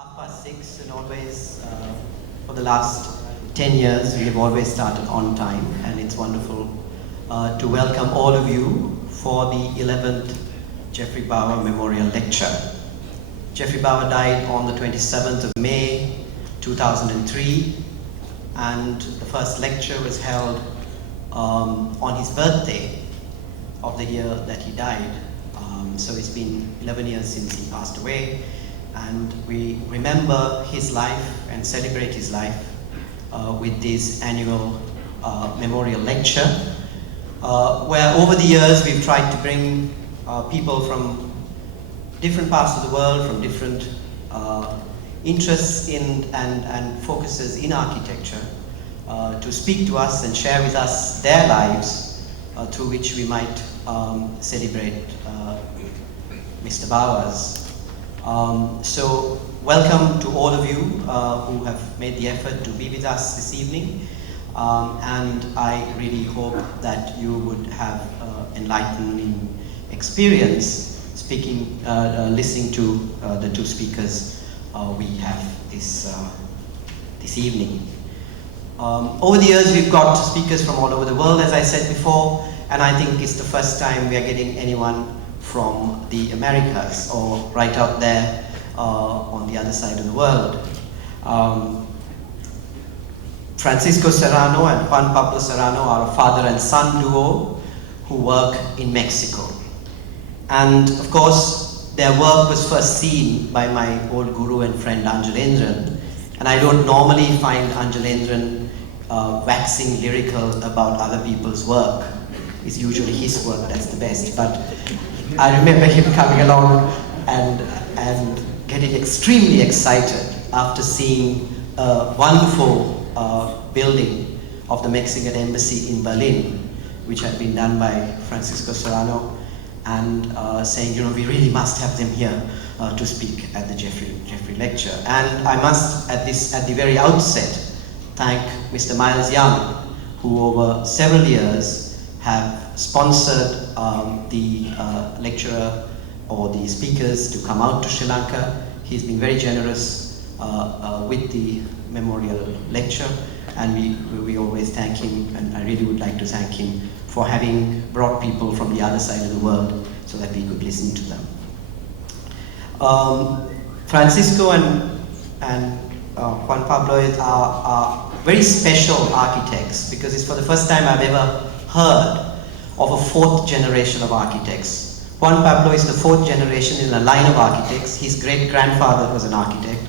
6:30, and always for the last 10 years we have always started on time, and it's wonderful to welcome all of you for the 11th Geoffrey Bawa Memorial Lecture. Geoffrey Bawa died on the 27th of May 2003, and the first lecture was held on his birthday of the year that he died. So it's been 11 years since he passed away, and we remember his life and celebrate his life with this annual memorial lecture, where over the years we've tried to bring people from different parts of the world, from different interests in and focuses in architecture, to speak to us and share with us their lives, through which we might celebrate Mr. Bawa's. So welcome to all of you who have made the effort to be with us this evening, and I really hope that you would have enlightening experience listening to the two speakers we have this evening. Over the years we've got speakers from all over the world, as I said before, and I think it's the first time we are getting anyone from the Americas, or right out there on the other side of the world. Fransisco Serrano and Juan Pablo Serrano are a father and son duo who work in Mexico. And of course, their work was first seen by my old guru and friend Anjalendran. And I don't normally find Anjalendran waxing lyrical about other people's work. It's usually his work that's the best. But I remember him coming along and getting extremely excited after seeing a wonderful building of the Mexican embassy in Berlin, which had been done by Fransisco Serrano, and saying, you know, we really must have them here to speak at the Geoffrey lecture. And I must, at the very outset, thank Mr. Miles Young, who over several years have sponsored the lecturer or the speakers to come out to Sri Lanka. He's been very generous with the memorial lecture, and we always thank him, and I really would like to thank him for having brought people from the other side of the world so that we could listen to them. Fransisco and Juan Pablo are very special architects, because it's for the first time I've ever heard of a fourth generation of architects. Juan Pablo is the fourth generation in a line of architects. His great-grandfather was an architect,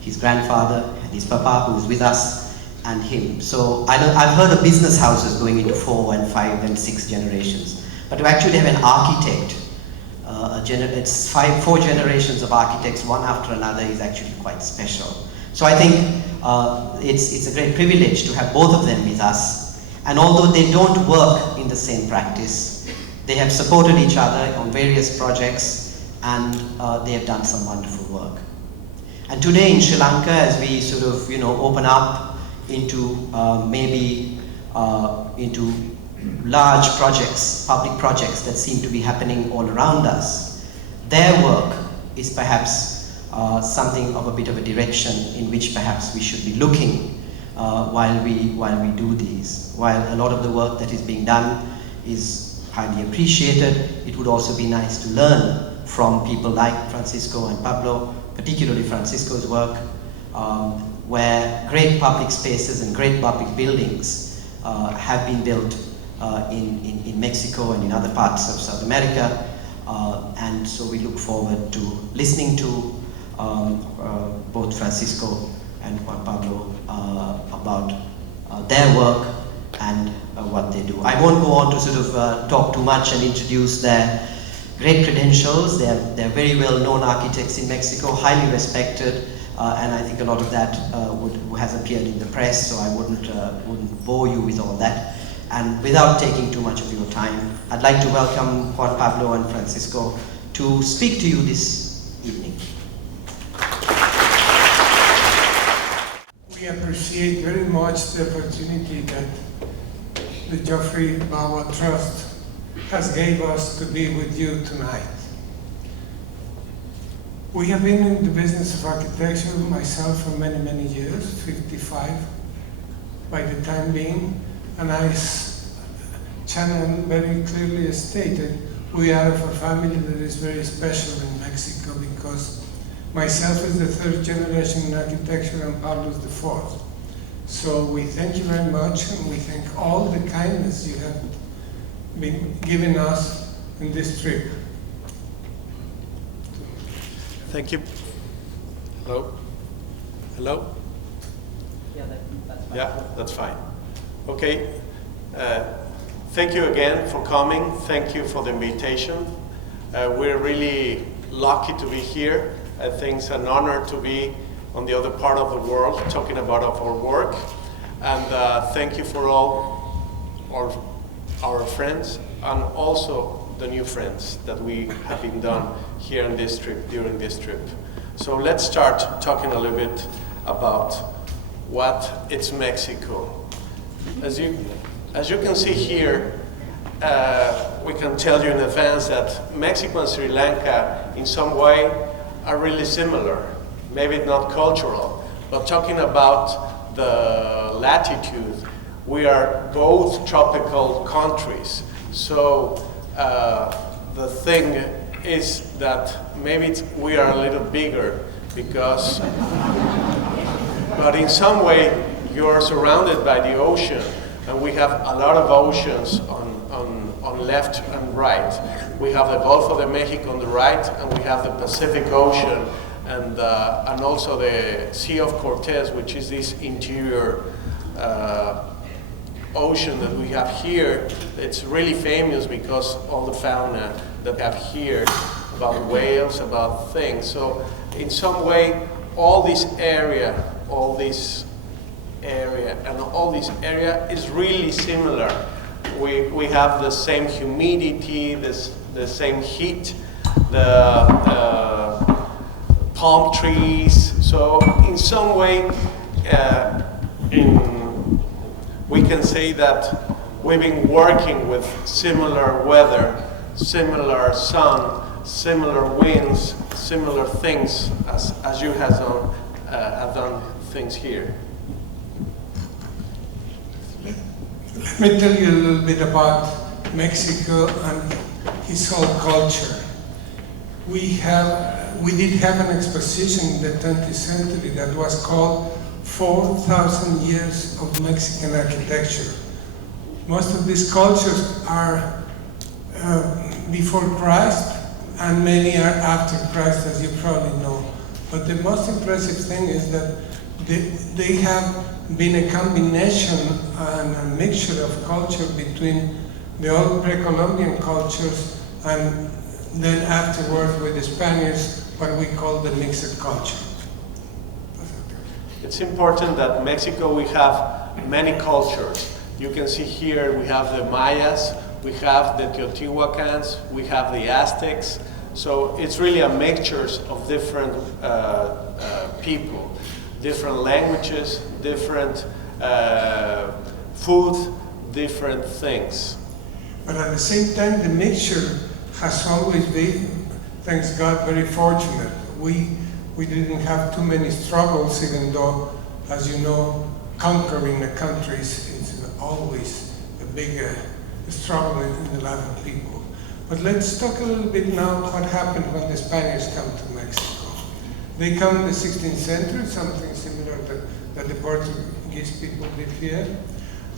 his grandfather and his papa, who is with us, and him. So I've heard of business houses going into 4 and 5 and 6 generations, but to actually have an architect, it's 4 generations of architects, one after another, is actually quite special. So I think it's a great privilege to have both of them with us. And although they don't work in the same practice, they have supported each other on various projects, and they have done some wonderful work. And today in Sri Lanka, as we sort of, you know, open up into into large projects, public projects that seem to be happening all around us, their work is perhaps something of a bit of a direction in which perhaps we should be looking while we do these. While a lot of the work that is being done is highly appreciated, it would also be nice to learn from people like Fransisco and Pablo, particularly Francisco's work, where great public spaces and great public buildings have been built in Mexico and in other parts of South America, and so we look forward to listening to both Fransisco and Juan Pablo about their work and what they do. I won't go on to sort of talk too much and introduce their great credentials. They're very well-known architects in Mexico, highly respected, and I think a lot of that has appeared in the press, so I wouldn't bore you with all that. And without taking too much of your time, I'd like to welcome Juan Pablo and Fransisco to speak to you this evening. We appreciate very much the opportunity that the Geoffrey Bawa Trust has gave us to be with you tonight. We have been in the business of architecture, myself, for many, many years, 55 by the time being, and as Shannon very clearly stated, we are of a family that is very special in Mexico because myself is the third generation in architecture and Pablo is the fourth. So we thank you very much and we thank all the kindness you have been giving us in this trip. Thank you. Hello? Hello? That's fine. Yeah, that's fine. Okay. Thank you again for coming. Thank you for the invitation. We're really lucky to be here. I think it's an honor to be on the other part of the world talking about our work. And thank you for all our friends and also the new friends that we have been done here on this trip, during this trip. So let's start talking a little bit about what is Mexico. As you can see here, we can tell you in advance that Mexico and Sri Lanka in some way are really similar. Maybe not cultural, but talking about the latitude, we are both tropical countries. So the thing is that maybe we are a little bigger because, but in some way you're surrounded by the ocean, and we have a lot of oceans on left and right. We have the Gulf of Mexico on the right, and we have the Pacific Ocean, and also the Sea of Cortez, which is this interior ocean that we have here. It's really famous because all the fauna that we have here, about whales, about things. So in some way, all this area is really similar. We have the same humidity, the same heat, the palm trees. So in some way, we can say that we've been working with similar weather, similar sun, similar winds, similar things as you have done things here. Let me tell you a little bit about Mexico and its whole culture. We did have an exposition in the 20th century that was called 4,000 Years of Mexican Architecture. Most of these cultures are before Christ, and many are after Christ, as you probably know. But the most impressive thing is that they have been a combination and a mixture of culture between the old pre-Columbian cultures and then afterwards with the Spaniards, what we call the mixed culture. It's important that Mexico, we have many cultures. You can see here we have the Mayas, we have the Teotihuacans, we have the Aztecs. So it's really a mixture of different people, different languages, different food, different things. But at the same time, the mixture has always been, thanks God, very fortunate. We didn't have too many struggles, even though, as you know, conquering a country is always a big struggle in the life of people. But let's talk a little bit now what happened when the Spaniards come to Mexico. They come in the 16th century, something similar that the Portuguese people did here.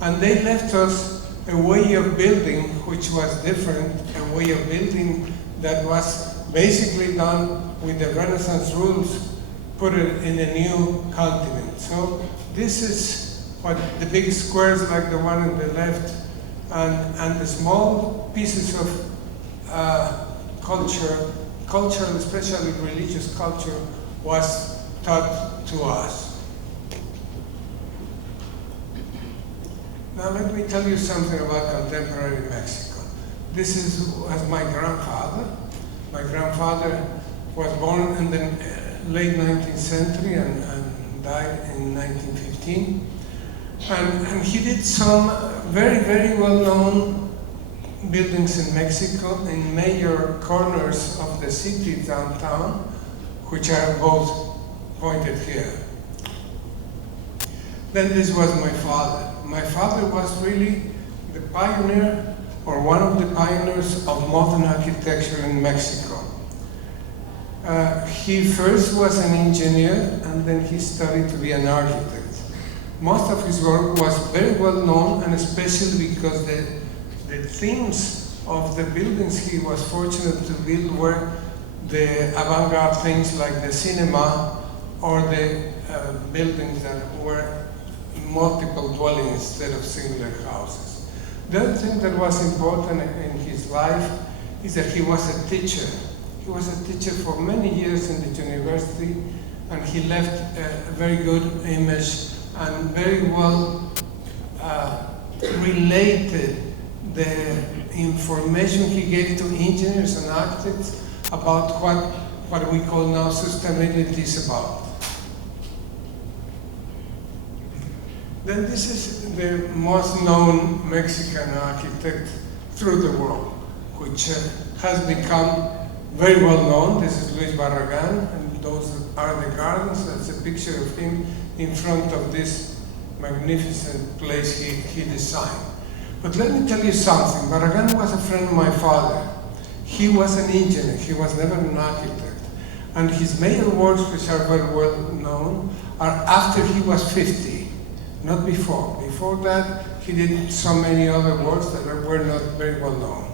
And they left us a way of building which was different, a way of building that was basically done with the Renaissance rules, put it in a new continent. So this is what the big squares like the one on the left and the small pieces of culture, especially religious culture, was taught to us. Now let me tell you something about contemporary Mexico. This was my grandfather. My grandfather was born in the late 19th century and died in 1915. And he did some very, very well-known buildings in Mexico, in major corners of the city downtown, which are both pointed here. Then this was my father. My father was really the pioneer, or one of the pioneers of modern architecture in Mexico. He first was an engineer, and then he studied to be an architect. Most of his work was very well known, and especially because the themes of the buildings he was fortunate to build were the avant-garde things like the cinema, or the buildings that were multiple dwellings instead of singular houses. The other thing that was important in his life is that he was a teacher. He was a teacher for many years in the university, and he left a very good image and very well related the information he gave to engineers and architects about what we call now sustainability is about. Then this is the most known Mexican architect through the world, which has become very well known. This is Luis Barragan, and those are the gardens. That's a picture of him in front of this magnificent place he designed. But let me tell you something. Barragan was a friend of my father. He was an engineer. He was never an architect. And his major works, which are very well known, are after he was 50, not before. Before that, he did so many other works that were not very well known.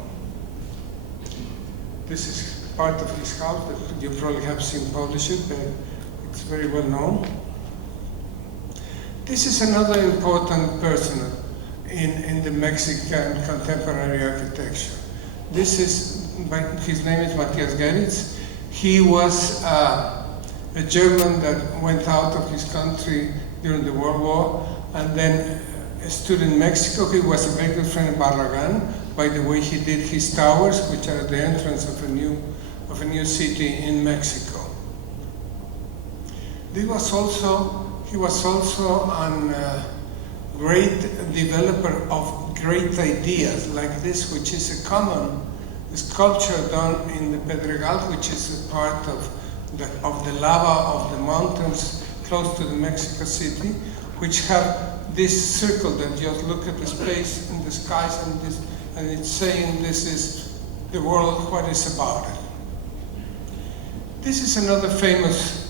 This is part of his house that you probably have seen published, but it's very well known. This is another important person in the Mexican contemporary architecture. This is, his name is Matthias Geritz. He was a German that went out of his country during the World War, and then stood in Mexico. He was a very good friend of Barragan. By the way, he did his towers, which are the entrance of a new city in Mexico. He was also a great developer of great ideas, like this, which is a common sculpture done in the Pedregal, which is a part of the lava of the mountains close to the Mexico City, which have this circle that just look at the space in the skies, and it's saying this is the world, what is about it. This is another famous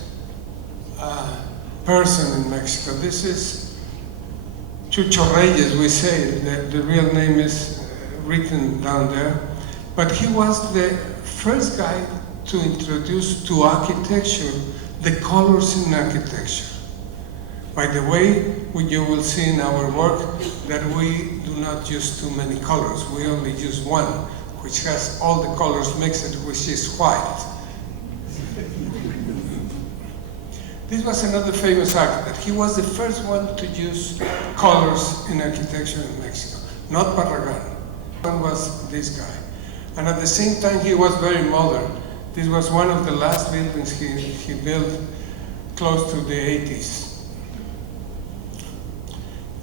person in Mexico. This is Chucho Reyes, we say. The real name is written down there. But he was the first guy to introduce to architecture the colors in architecture. By the way, you will see in our work that we do not use too many colors. We only use one, which has all the colors mixed, which is white. This was another famous architect. He was the first one to use colors in architecture in Mexico, not Barragan. One was this guy. And at the same time, he was very modern. This was one of the last buildings he built close to the 80s.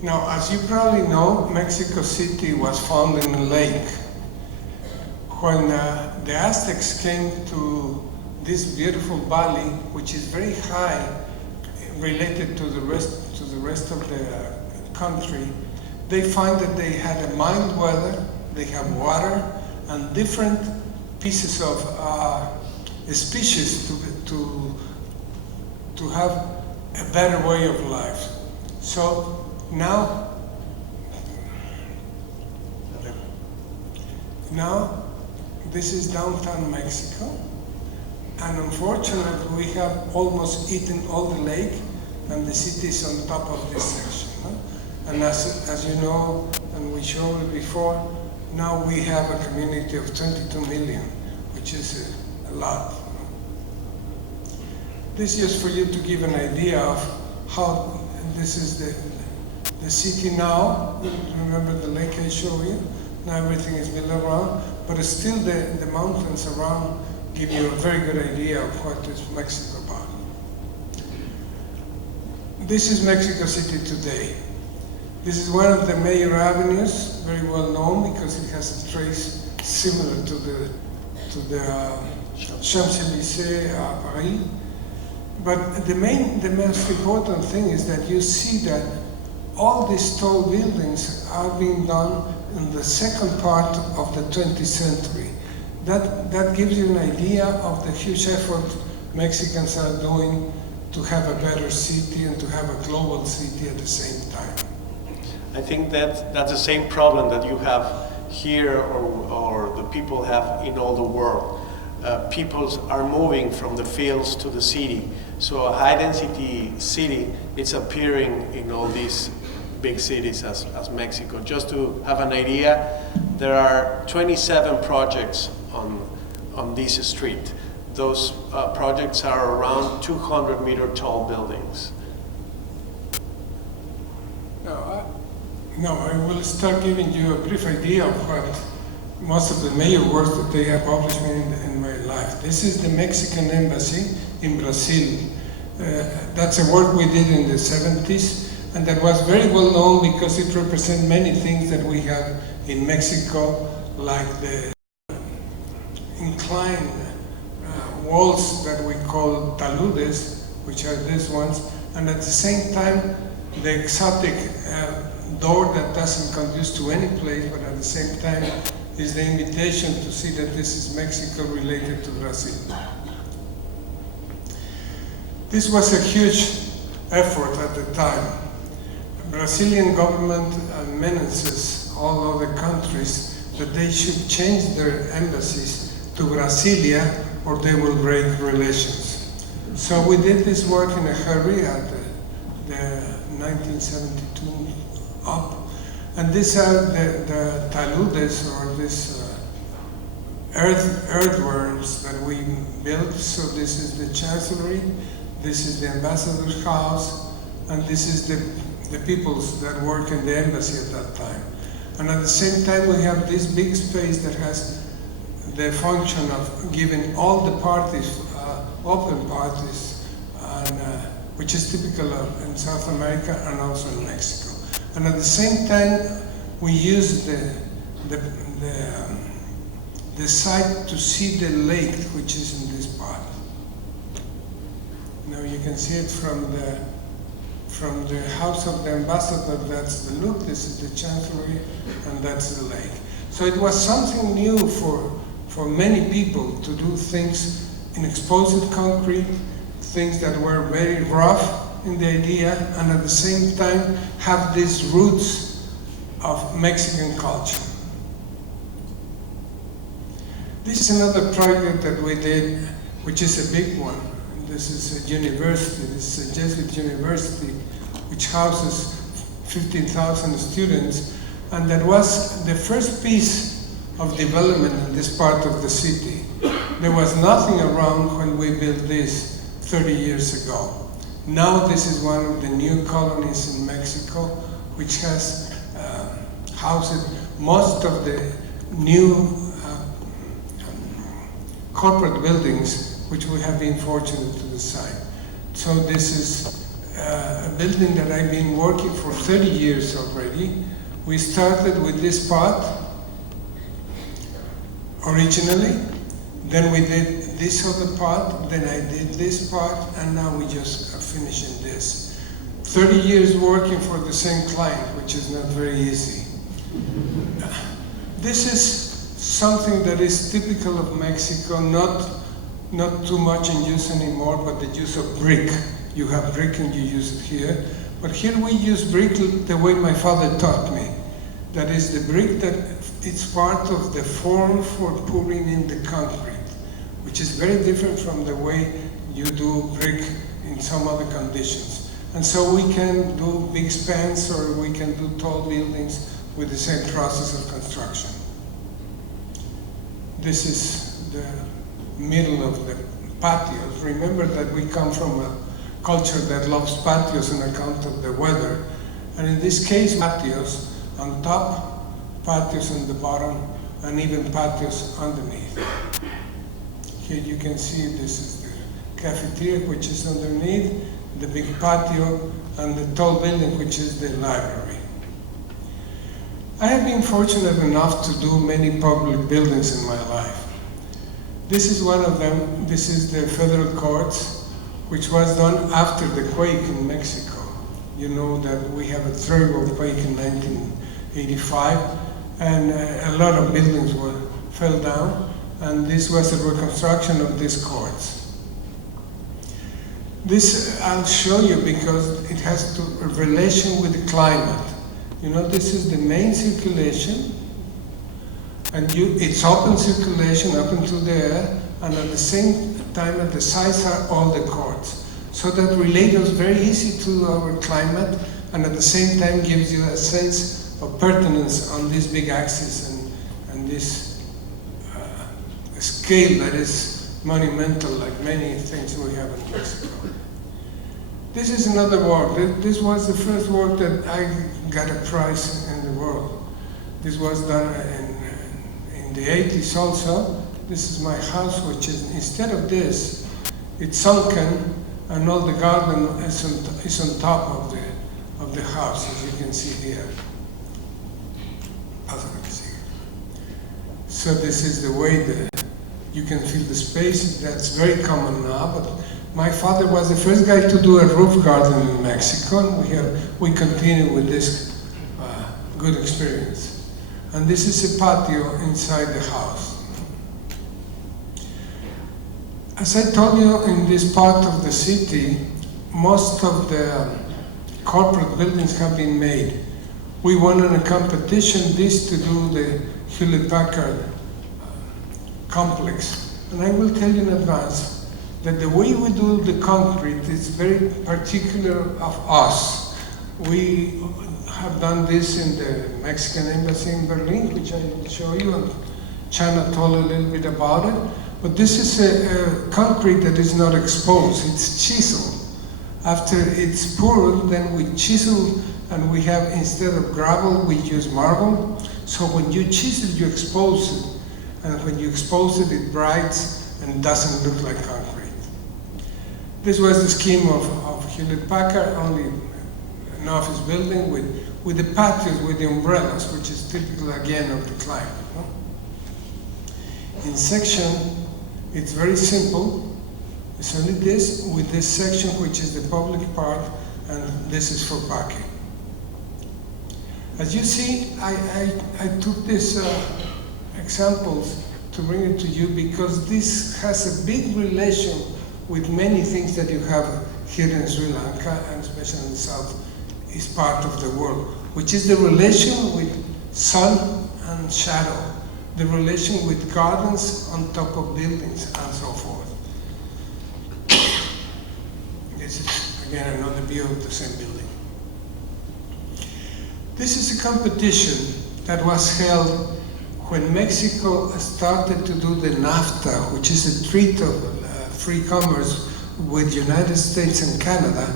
Now, as you probably know, Mexico City was found in a lake. When the Aztecs came to this beautiful valley, which is very high, related to the rest of the country, they find that they had a mild weather, they have water, and different pieces of species to have a better way of life. So now this is downtown Mexico. And unfortunately, we have almost eaten all the lake, and the city is on top of this section. No? And as you know, and we showed it before, now we have a community of 22 million, which is a lot. This is just for you to give an idea of how this is the city now. Remember the lake I showed you? Now everything is below ground, but still the mountains around give you a very good idea of what is Mexico about. This is Mexico City today. This is one of the major avenues, very well known because it has a trace similar to the Champs-Élysées Paris. But the most important thing is that you see that all these tall buildings are being done in the second part of the 20th century. That gives you an idea of the huge effort Mexicans are doing to have a better city and to have a global city at the same time. I think that's the same problem that you have here or the people have in all the world. People are moving from the fields to the city. So a high density city is appearing in all these big cities as Mexico. Just to have an idea, there are 27 projects on this street. Those projects are around 200-meter tall buildings. Now I will start giving you a brief idea of what most of the major works that they have published in my life. This is the Mexican Embassy in Brazil. That's a work we did in the 70s, and that was very well known because it represents many things that we have in Mexico, like the inclined walls that we call taludes, which are these ones, and at the same time the exotic door that doesn't conduce to any place, but at the same time is the invitation to see that this is Mexico related to Brazil. This was a huge effort at the time. The Brazilian government menaces all other countries that they should change their embassies to Brasilia or they will break relations. So we did this work in a hurry at the 1972 up. And these are the taludes, or these earthworms that we built. So this is the chancellery, this is the ambassador's house, and this is the peoples that work in the embassy at that time. And at the same time we have this big space that has the function of giving all the parties, open parties, and, which is typical in South America and also in Mexico. And at the same time, we use the site to see the lake, which is in this part. Now you can see it from the house of the ambassador. That's the look. This is the chancellery, and that's the lake. So it was something new for many people to do things in exposed concrete, things that were very rough in the idea, and at the same time have these roots of Mexican culture. This is another project that we did, which is a big one. This is a university, this is a Jesuit university, which houses 15,000 students, and that was the first piece of development in this part of the city. There was nothing around when we built this 30 years ago. Now this is one of the new colonies in Mexico, which has housed most of the new corporate buildings, which we have been fortunate to design. So this is a building that I've been working for 30 years already. We started with this part originally, then we did this other part, then I did this part, and now we just are finishing this. 30 years working for the same client, which is not very easy. This is something that is typical of Mexico, not too much in use anymore, but the use of brick. You have brick and you use it here. But here we use brick the way my father taught me. That is the brick that it's part of the form for pouring in the concrete, which is very different from the way you do brick in some other conditions. And so we can do big spans or we can do tall buildings with the same process of construction. This is the middle of the patios. Remember that we come from a culture that loves patios on account of the weather. And in this case, patios on top, patios on the bottom, and even patios underneath. Here you can see this is the cafeteria, which is underneath, the big patio, and the tall building, which is the library. I have been fortunate enough to do many public buildings in my life. This is one of them. This is the federal courts, which was done after the quake in Mexico. You know that we have a terrible quake in 1985, and a lot of buildings fell down, and this was a reconstruction of these courts. This I'll show you because it has a relation with the climate. You know, this is the main circulation, and it's open circulation up into the air, and at the same time at the sides are all the courts. So that relates us very easy to our climate, and at the same time gives you a sense of pertinence on this big axis and this scale that is monumental, like many things we have in Mexico. This is another work. This was the first work that I got a prize in the world. This was done in the 80s also. This is my house, which is, instead of this, it's sunken, and all the garden is on top of the house, as you can see here. So this is the way you can feel the space. That's very common now, but my father was the first guy to do a roof garden in Mexico, and we continue with this good experience. And this is a patio inside the house. As I told you, in this part of the city, most of the corporate buildings have been made. We won in a competition this to do the Hewlett-Packard complex. And I will tell you in advance that the way we do the concrete is very particular of us. We have done this in the Mexican embassy in Berlin, which I will show you, and China told a little bit about it. But this is a concrete that is not exposed, it's chiseled. After it's poured, then we chisel, and we have, instead of gravel, we use marble. So when you chisel, you expose it. And when you expose it, it brights and doesn't look like concrete. This was the scheme of Hewlett-Packard, only an office building with the patios, with the umbrellas, which is typical again of the climate. No? In section, it's very simple. It's only this, with this section, which is the public part, and this is for parking. As you see, I took these examples to bring it to you because this has a big relation with many things that you have here in Sri Lanka, and especially in the south, is part of the world, which is the relation with sun and shadow, the relation with gardens on top of buildings, and so forth. This is, again, another view of the same building. This is a competition that was held when Mexico started to do the NAFTA, which is a treaty of free commerce with United States and Canada.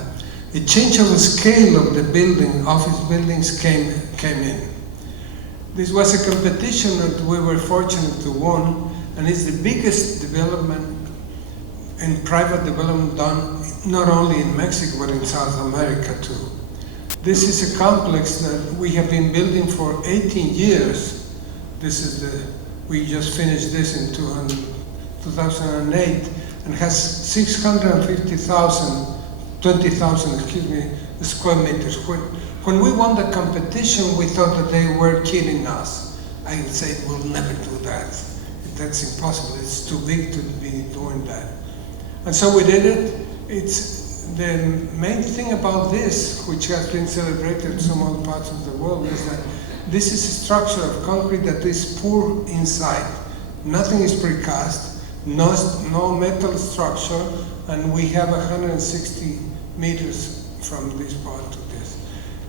A change of the scale of the building, office buildings came in. This was a competition that we were fortunate to win, and it's the biggest development and private development done not only in Mexico but in South America too. This is a complex that we have been building for 18 years. This is we just finished this in 2008, and has 20,000 square meters. When we won the competition, we thought that they were killing us. I said, we'll never do that. That's impossible. It's too big to be doing that. And so we did it. It's the main thing about this, which has been celebrated in some other parts of the world, is that this is a structure of concrete that is poured inside. Nothing is precast, no metal structure, and we have 160 meters from this part to this.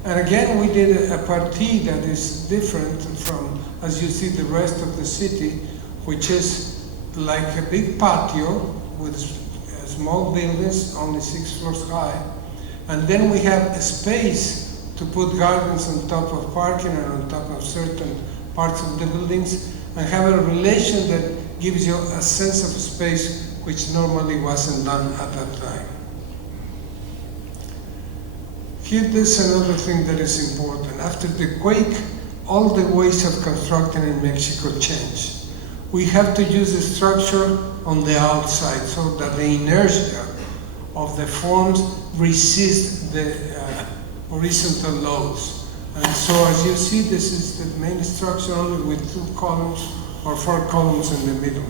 And again, we did a partie that is different from, as you see, the rest of the city, which is like a big patio with small buildings, only 6 floors high. And then we have a space to put gardens on top of parking and on top of certain parts of the buildings, and have a relation that gives you a sense of space which normally wasn't done at that time. Here, there's another thing that is important. After the quake, all the ways of constructing in Mexico changed. We have to use the structure on the outside so that the inertia of the forms resist the horizontal loads. And so as you see, this is the main structure only with 2 columns or 4 columns in the middle.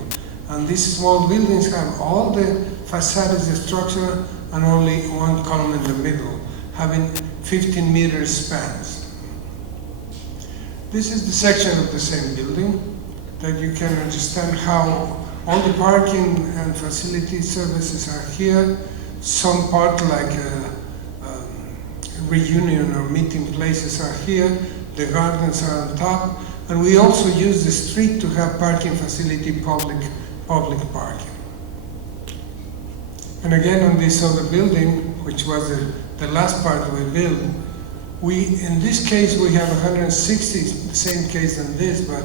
And these small buildings have all the facade structure and only 1 column in the middle, having 15 meter spans. This is the section of the same building that you can understand how all the parking and facility services are here. Some part like reunion or meeting places are here. The gardens are on top. And we also use the street to have parking facility, public parking. And again, on this other building, which was the last part we built, in this case, we have 160, the same case than this, but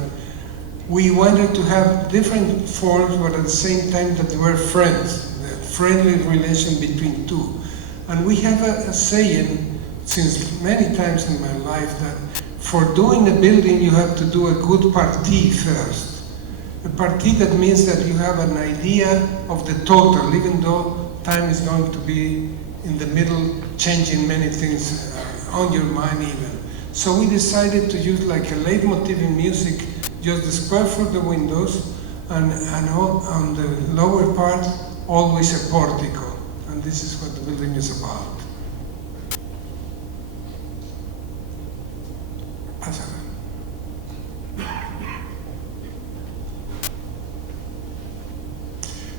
we wanted to have different forms, but at the same time that they were friends, the friendly relation between 2. And we have a saying, since many times in my life, that for doing a building, you have to do a good partie first. A partie that means that you have an idea of the total, even though time is going to be in the middle, changing many things on your mind even. So we decided to use like a leitmotiv in music, just the square for the windows, and on the lower part, always a portico. And this is what the building is about.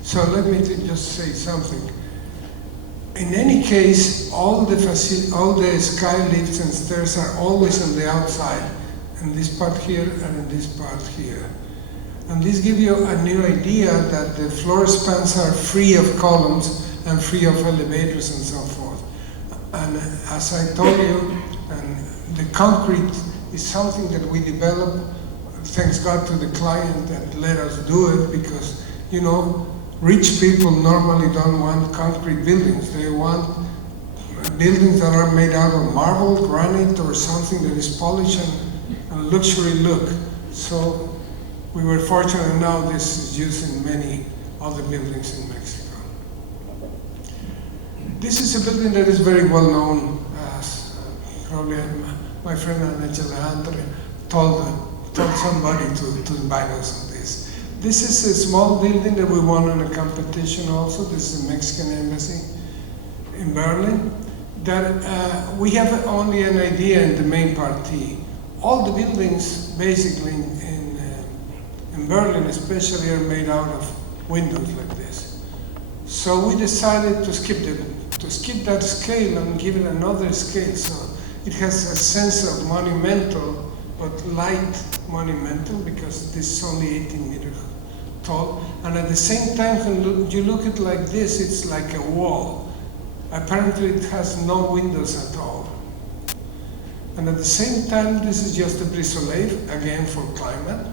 So let me just say something. In any case, all the sky lifts and stairs are always on the outside, in this part here and in this part here. And this gives you a new idea that the floor spans are free of columns and free of elevators and so forth. And as I told you, and the concrete is something that we develop, thanks God to the client that let us do it, because, you know, rich people normally don't want concrete buildings. They want buildings that are made out of marble, granite, or something that is polished and luxury look. So we were fortunate now this is used in many other buildings in Mexico. This is a building that is very well known, as probably my friend Alejandro told somebody to invite us on this. This is a small building that we won in a competition also. This is a Mexican embassy in Berlin. That we have only an idea in the main partie. All the buildings, basically, in Berlin especially, are made out of windows like this. So we decided to skip that scale and give it another scale. So it has a sense of monumental, but light monumental, because this is only 18 meters tall. And at the same time, when you look at it like this, it's like a wall. Apparently it has no windows at all. And at the same time, this is just a brissolé, again for climate.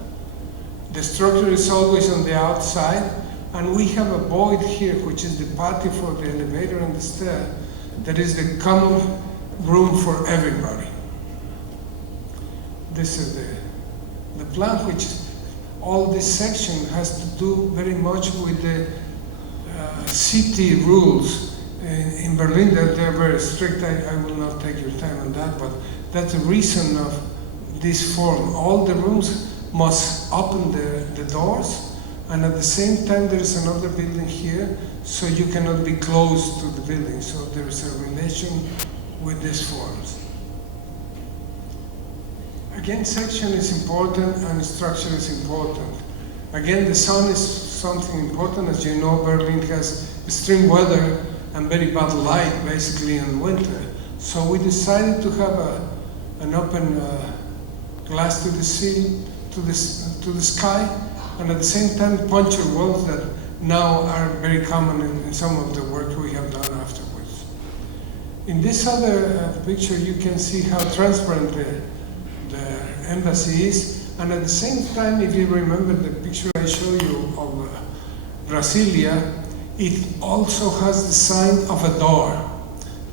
The structure is always on the outside, and we have a void here, which is the patio for the elevator and the stair. That is the common room for everybody. This is the plan, which all this section has to do very much with the city rules. In Berlin, they're very strict. I will not take your time on that, but that's the reason of this form. All the rooms must open the doors, and at the same time there is another building here, so you cannot be close to the building. So there is a relation with these forms. Again, section is important and structure is important. Again, the sun is something important. As you know, Berlin has extreme weather and very bad light, basically, in winter. So we decided to have an open glass to the sea, to the sky, and at the same time puncture walls that now are very common in some of the work we have done afterwards. In this other picture, you can see how transparent the embassy is, and at the same time, if you remember the picture I showed you of Brasilia, it also has the sign of a door.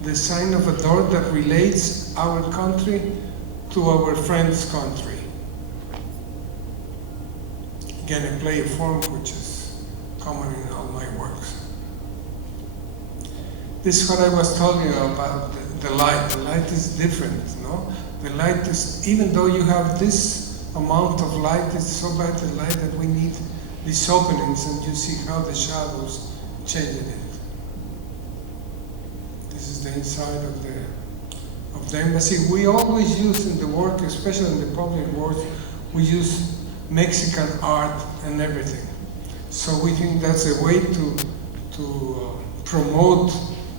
The sign of a door that relates our country to our friend's country. Again, a play of form which is common in all my works. This is what I was telling you about the light. The light is different, no? The light is, even though you have this amount of light, it's so bright the light that we need these openings, and you see how the shadows changing it. This is the inside of the embassy. We always use in the work, especially in the public work, we use Mexican art and everything. So we think that's a way to promote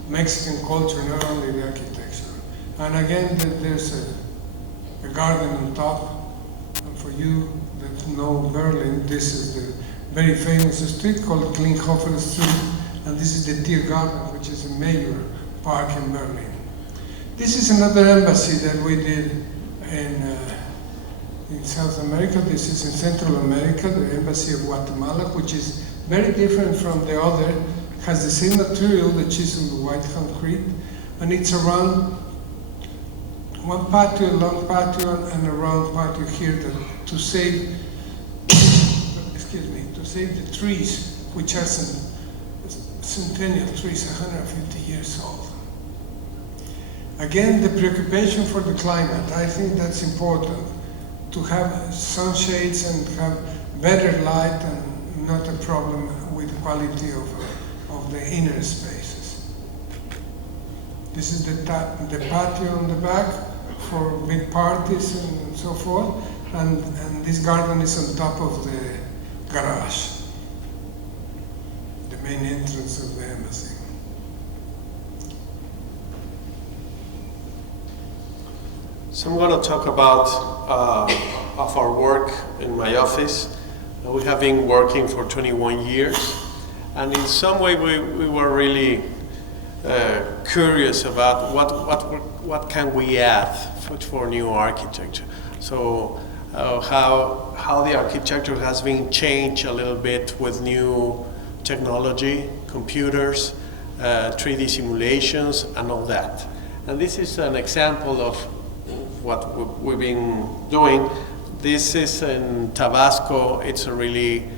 Mexican culture, not only the architecture. And again, there's a garden on top. And for you that know Berlin, this is the very famous street called Klinghoffer Street, and this is the Tiergarten, which is a major park in Berlin. This is another embassy that we did in South America. This is in Central America, the Embassy of Guatemala, which is very different from the other. It has the same material, the chiseled white concrete, and it's around one patio, a long patio, and a round patio here to save, to save the trees, which are centennial trees, 150 years old. Again, the preoccupation for the climate. I think that's important, to have sunshades and have better light and not a problem with quality of the inner spaces. This is the patio on the back for big parties and so forth, and this garden is on top of the garage, the main entrance of the embassy. So I'm going to talk about of our work in my office. We have been working for 21 years, and in some way we were really curious about what can we add for new architecture. So how the architecture has been changed a little bit with new technology, computers, 3D simulations, and all that. And this is an example of what we've been doing. This is in Tabasco. It's a really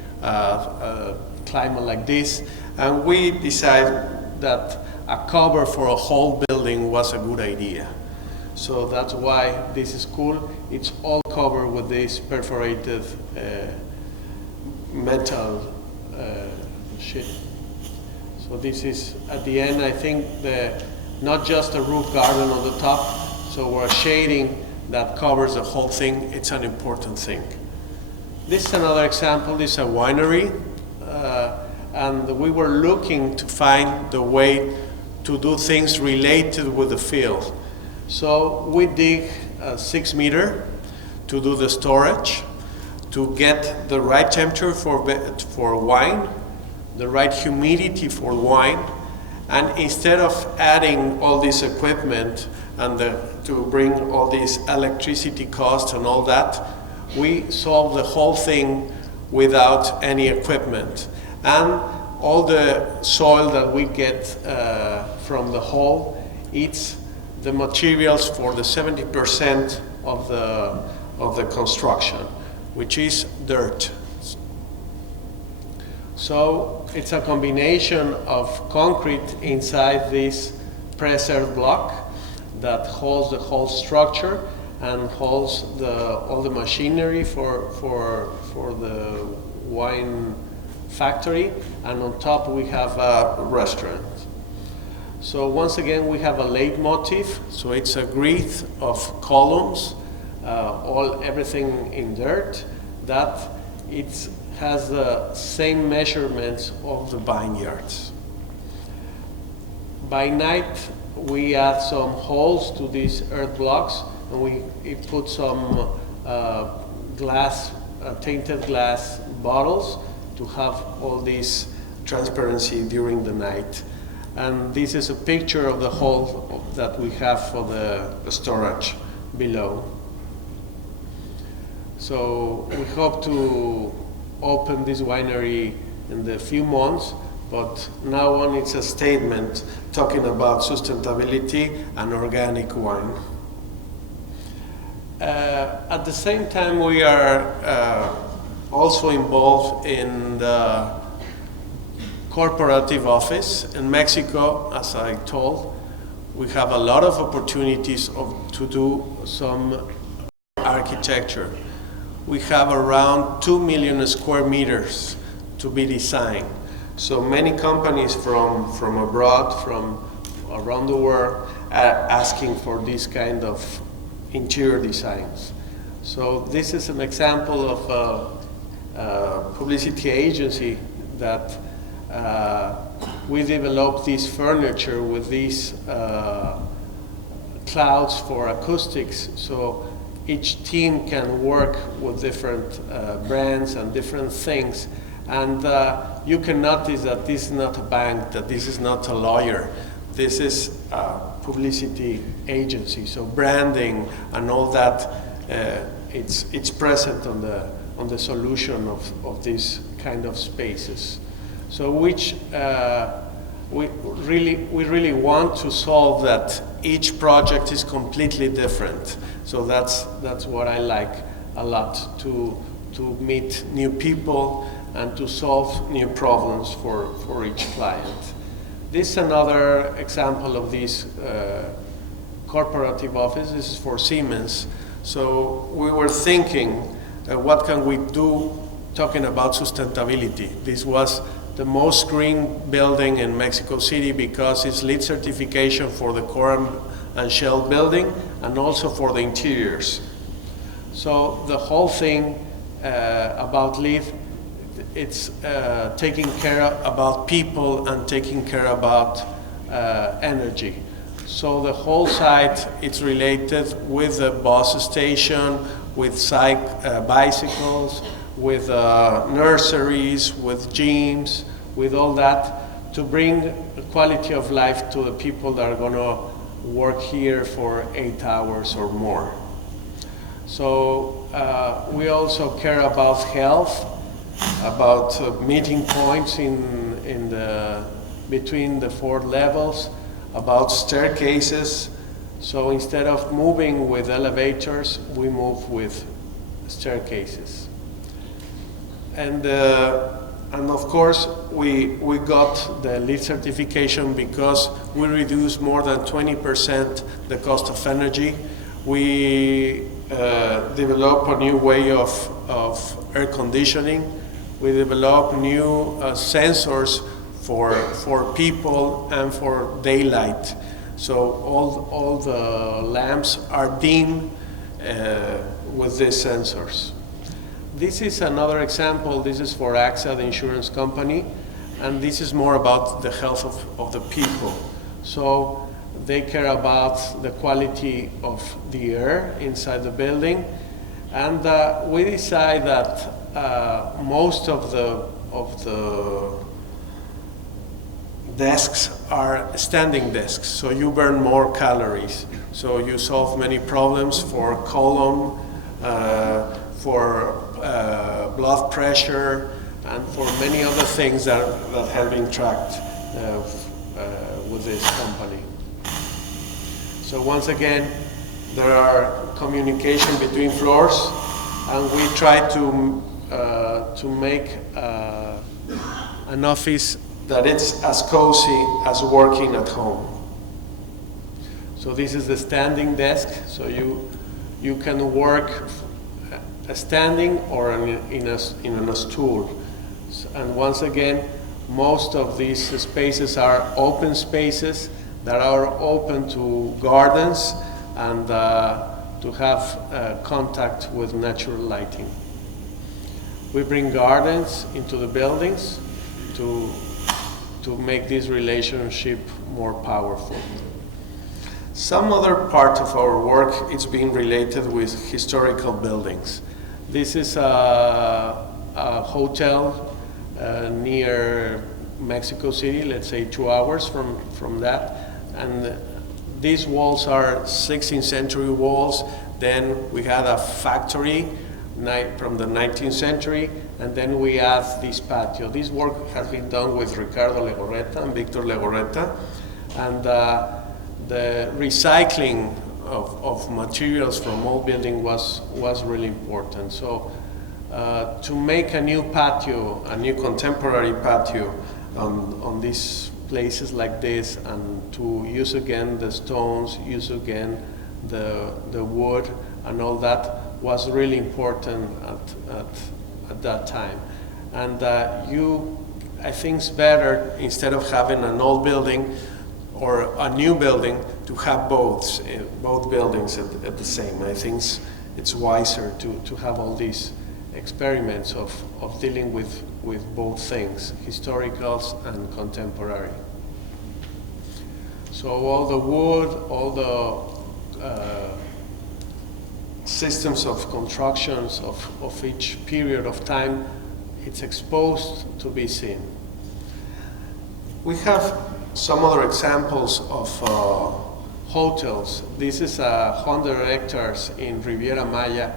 climate like this, and we decided that a cover for a whole building was a good idea. So that's why this is cool. It's all covered with this perforated metal sheet. So this is, at the end, I think, not just a roof garden on the top, so we're shading that covers the whole thing. It's an important thing. This is another example. This is a winery, and we were looking to find the way to do things related with the field. So we dig 6 meters to do the storage, to get the right temperature for wine, the right humidity for wine, and instead of adding all this equipment and to bring all these electricity costs and all that, we solve the whole thing without any equipment. And all the soil that we get from the hole, it's the materials for the 70% of the construction, which is dirt. So it's a combination of concrete inside this pressed block that holds the whole structure and holds all the machinery for the wine factory, and on top we have a restaurant. So once again we have a leitmotif, so it's a grid of columns, everything in dirt, that it has the same measurements of the vineyards. By night we add some holes to these earth blocks, and we put some tainted glass bottles to have all this transparency during the night. And this is a picture of the hole that we have for the storage below. So we hope to open this winery in the few months, but now on it's a statement talking about sustainability and organic wine. At the same time, we are also involved in the corporative office. In Mexico, as I told, we have a lot of opportunities to do some architecture. We have around 2 million square meters to be designed. So many companies from abroad, from around the world, are asking for this kind of interior designs. So this is an example of a publicity agency that we developed this furniture with these clouds for acoustics. So each team can work with different brands and different things. And you can notice that this is not a bank, that this is not a lawyer. This is a publicity agency. So branding and all that, it's present on the solution of these kind of spaces. So which we really want to solve that each project is completely different. So that's what I like a lot, to meet new people and to solve new problems for each client. This is another example of this corporative office. This is for Siemens. So we were thinking, what can we do talking about sustainability? This was the most green building in Mexico City because it's LEED certification for the core and shell building and also for the interiors. So the whole thing about LEED, it's taking care about people and taking care about energy. So the whole site is related with the bus station, with bicycles, with nurseries, with gyms, with all that, to bring quality of life to the people that are going to work here for 8 hours or more. So we also care about health, about meeting points between the 4 levels, about staircases. So instead of moving with elevators, we move with staircases. And of course, we got the LEED certification because we reduced more than 20% the cost of energy. We developed a new way of air conditioning. We developed new sensors for people and for daylight. So all the lamps are dim with these sensors. This is another example. This is for AXA, the insurance company, and this is more about the health of the people. So they care about the quality of the air inside the building, and we decide that most of the desks are standing desks, so you burn more calories. So you solve many problems for colon, for blood pressure, and for many other things that have been tracked with this company. So once again, there are communication between floors, and we try to make an office that it's as cozy as working at home. So this is the standing desk, so you can work standing or in a stool. And once again, most of these spaces are open spaces that are open to gardens and to have contact with natural lighting. We bring gardens into the buildings to make this relationship more powerful. Some other part of our work is being related with historical buildings. This is a hotel near Mexico City, let's say 2 hours from that. And these walls are 16th century walls. Then we had a factory from the 19th century, and then we have this patio. This work has been done with Ricardo Legorreta and Victor Legorreta, and the recycling of materials from old building was really important. So to make a new patio, a new contemporary patio, on these places like this, and to use again the stones, use again the wood, and all that was really important at that time. And I think it's better, instead of having an old building or a new building, to have both buildings at the same. I think it's wiser to have all these experiments of dealing with both things, historicals and contemporary. So all the wood, all the systems of constructions of each period of time, it's exposed to be seen. We have some other examples of hotels. This is 100 hectares in Riviera Maya,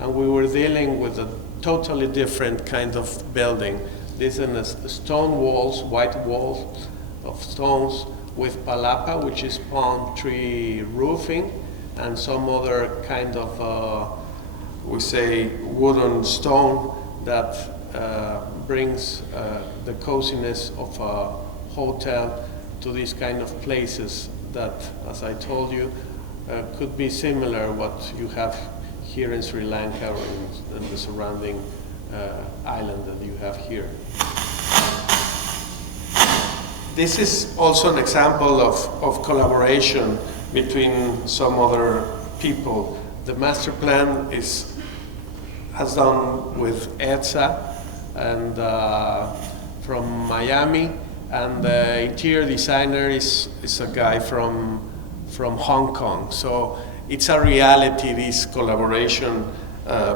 and we were dealing with a totally different kind of building. This is stone walls, white walls of stones with palapa, which is palm tree roofing, and some other kind of, we say, wooden stone that brings the coziness of a hotel to these kind of places that, as I told you, could be similar what you have here in Sri Lanka or in the surrounding island that you have here. This is also an example of collaboration between some other people. The master plan has done with EDSA and from Miami, and the interior designer is a guy from Hong Kong. So it's a reality, this collaboration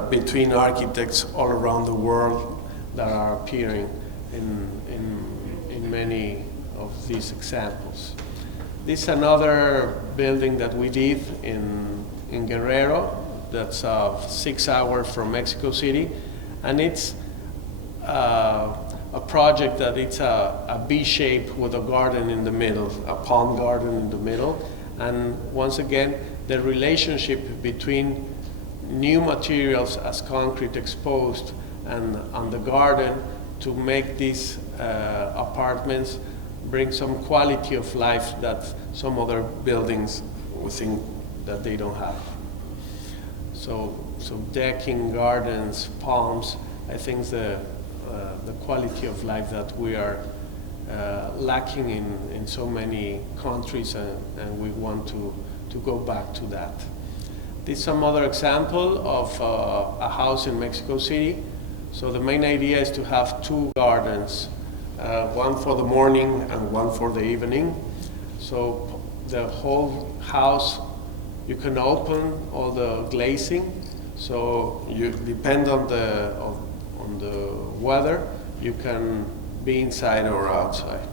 between architects all around the world that are appearing in many of these examples. This is another building that we did in Guerrero, that's 6 hours from Mexico City, and it's a project that it's a Vshape with a garden in the middle, a palm garden in the middle, and once again, the relationship between new materials as concrete exposed and on the garden to make these apartments bring some quality of life that some other buildings we think that they don't have. So decking, gardens, palms, I think the quality of life that we are lacking in so many countries, and we want to go back to that. This is some other example of a house in Mexico City. So the main idea is to have 2 gardens, one for the morning and one for the evening. So the whole house, you can open all the glazing. So you depend on the weather, you can be inside or outside.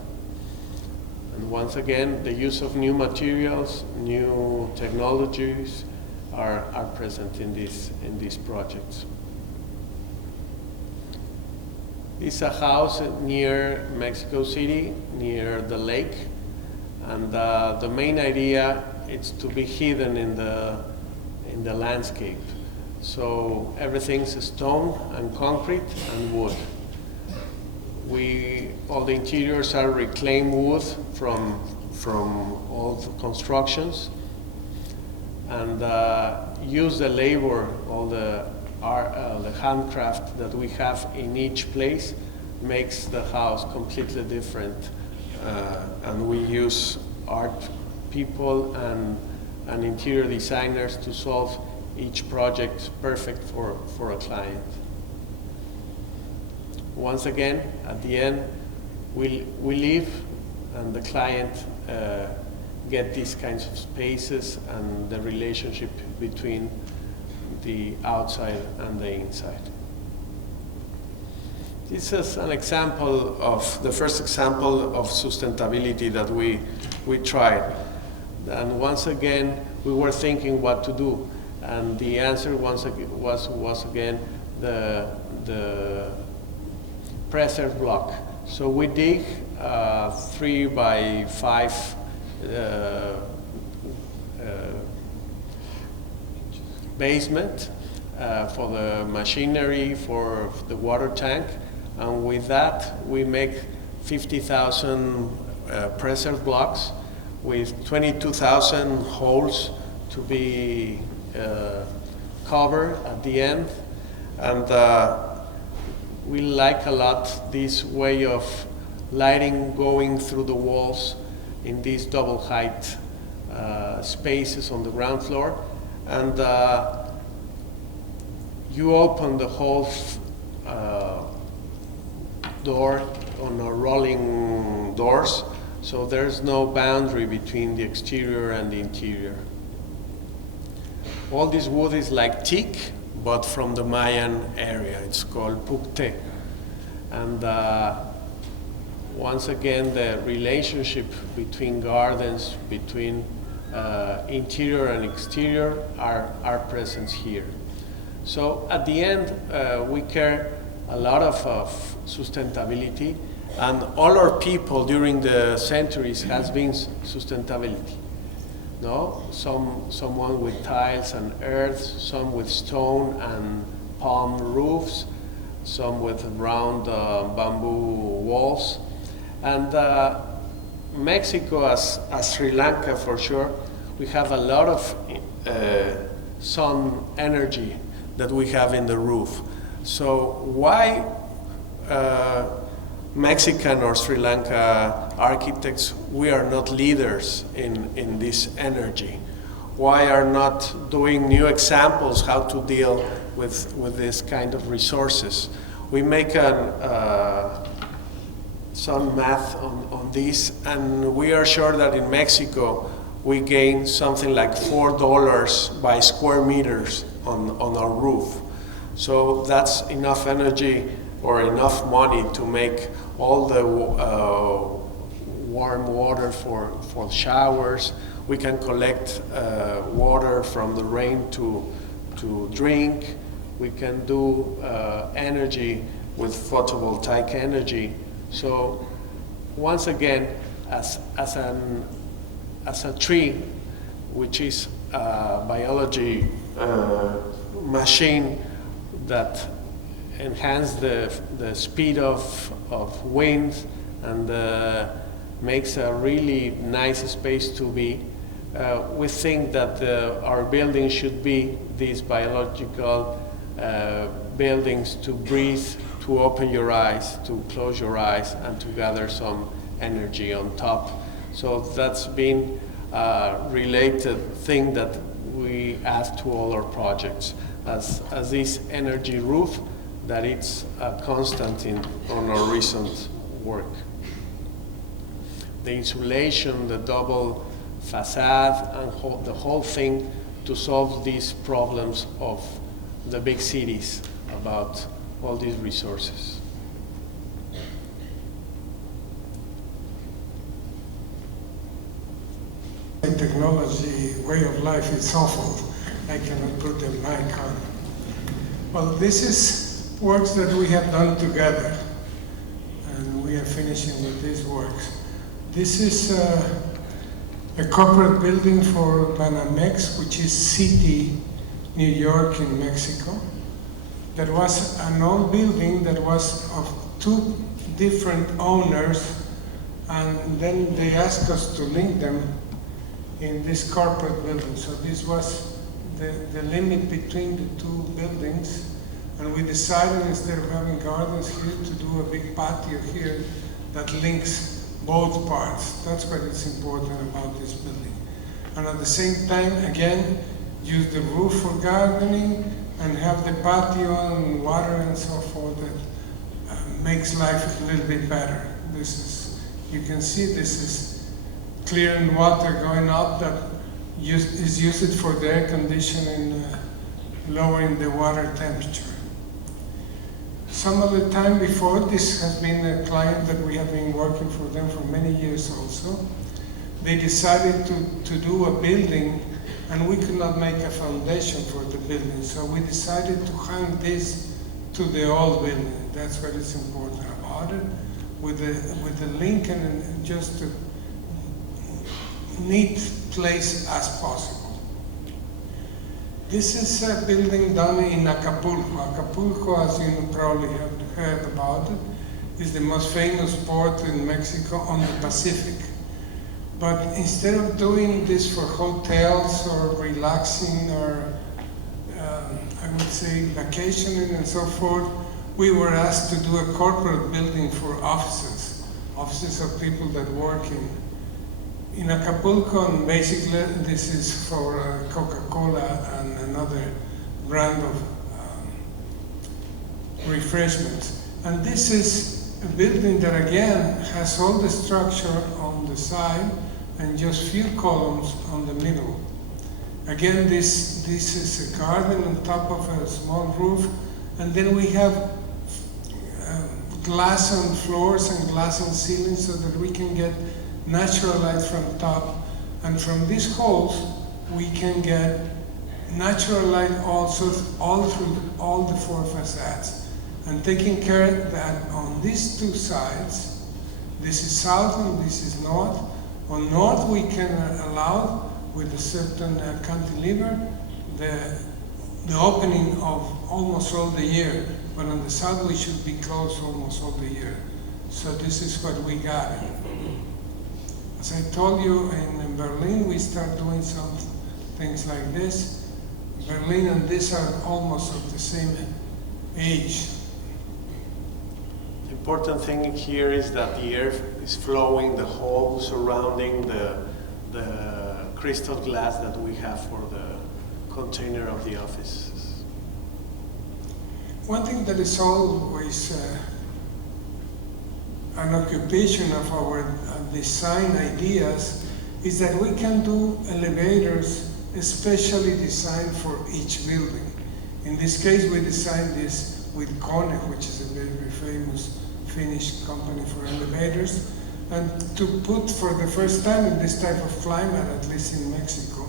And once again, the use of new materials, new technologies are present in these projects. This is a house near Mexico City, near the lake, and the main idea is to be hidden in the landscape. So everything's stone and concrete and wood. All the interiors are reclaimed wood from all the constructions, and use the labor, all the handcraft that we have in each place makes the house completely different. And we use art people and interior designers to solve each project perfect for a client. Once again, at the end, we leave and the client get these kinds of spaces and the relationship between the outside and the inside. This is an example of the first example of sustainability that we tried. And once again, we were thinking what to do. And the answer was again the preserve block. So we dig 3 by 5 basement for the machinery, for the water tank, and with that we make 50,000 preserved blocks with 22,000 holes to be covered at the end. And we like a lot this way of lighting going through the walls in these double height spaces on the ground floor. And you open the whole door on a rolling doors, so there's no boundary between the exterior and the interior. All this wood is like teak, but from the Mayan area. It's called pucte. And once again, the relationship between gardens, between interior and exterior are present here. So at the end, we care a lot of sustainability, and all our people during the centuries has been sustainability. No, someone with tiles and earth, some with stone and palm roofs, some with round bamboo walls, and Mexico, as Sri Lanka for sure, we have a lot of sun energy that we have in the roof. So why Mexican or Sri Lanka architects, we are not leaders in this energy? Why are not doing new examples how to deal with this kind of resources? We make some math on this, and we are sure that in Mexico we gain something like $4 by square meters on our roof. So that's enough energy or enough money to make all the warm water for showers. We can collect water from the rain to drink. We can do energy with photovoltaic energy. So once again, as a tree, which is a biology machine that enhance the speed of wind and makes a really nice space to be. We think that our buildings should be these biological buildings to breathe, to open your eyes, to close your eyes, and to gather some energy on top. So that's been a related thing that we add to all our projects as this energy roof, that it's a constant on our recent work. The insulation, the double facade, and the whole thing to solve these problems of the big cities about all these resources. Technology way of life is awful. I cannot put a mic on. Well, this is works that we have done together, and we are finishing with these works. This is a corporate building for Banamex, which is City, New York in Mexico. There was an old building that was of two different owners, and then they asked us to link them in this corporate building. So this was the limit between the two buildings, and we decided, instead of having gardens here, to do a big patio here that links both parts. That's what is important about this building. And at the same time, again, use the roof for gardening and have the patio and water and so forth that makes life a little bit better. This is, you can see this is clearing water going up that is used for the air conditioning, lowering the water temperature. Some of the time before, this has been a client that we have been working for them for many years also. They decided to do a building, and we could not make a foundation for the building, so we decided to hang this to the old building. That's what is important about it, with the link and just a neat place as possible. This is a building done in Acapulco. Acapulco, as you probably have heard about it, is the most famous port in Mexico on the Pacific. But instead of doing this for hotels or relaxing or I would say vacationing and so forth, we were asked to do a corporate building for offices of people that work in Acapulco, and basically this is for Coca-Cola and another brand of refreshments. And this is a building that again has all the structure on the side and just few columns on the middle. Again, this is a garden on top of a small roof, and then we have glass on floors and glass on ceilings so that we can get natural light from top, and from these holes we can get natural light also all through all the four facades, and taking care that on these two sides, this is south and this is north. On north we can allow with a certain cantilever the opening of almost all the year, but on the south we should be closed almost all the year. So this is what we got. As I told you, in Berlin we start doing some things like this. Berlin and this are almost of the same age. The important thing here is that the air is flowing the hole surrounding the crystal glass that we have for the container of the offices. One thing that is always an occupation of our design ideas is that we can do elevators especially designed for each building. In this case, we designed this with Kone, which is a very, very famous Finnish company for elevators, and to put for the first time in this type of climate, at least in Mexico,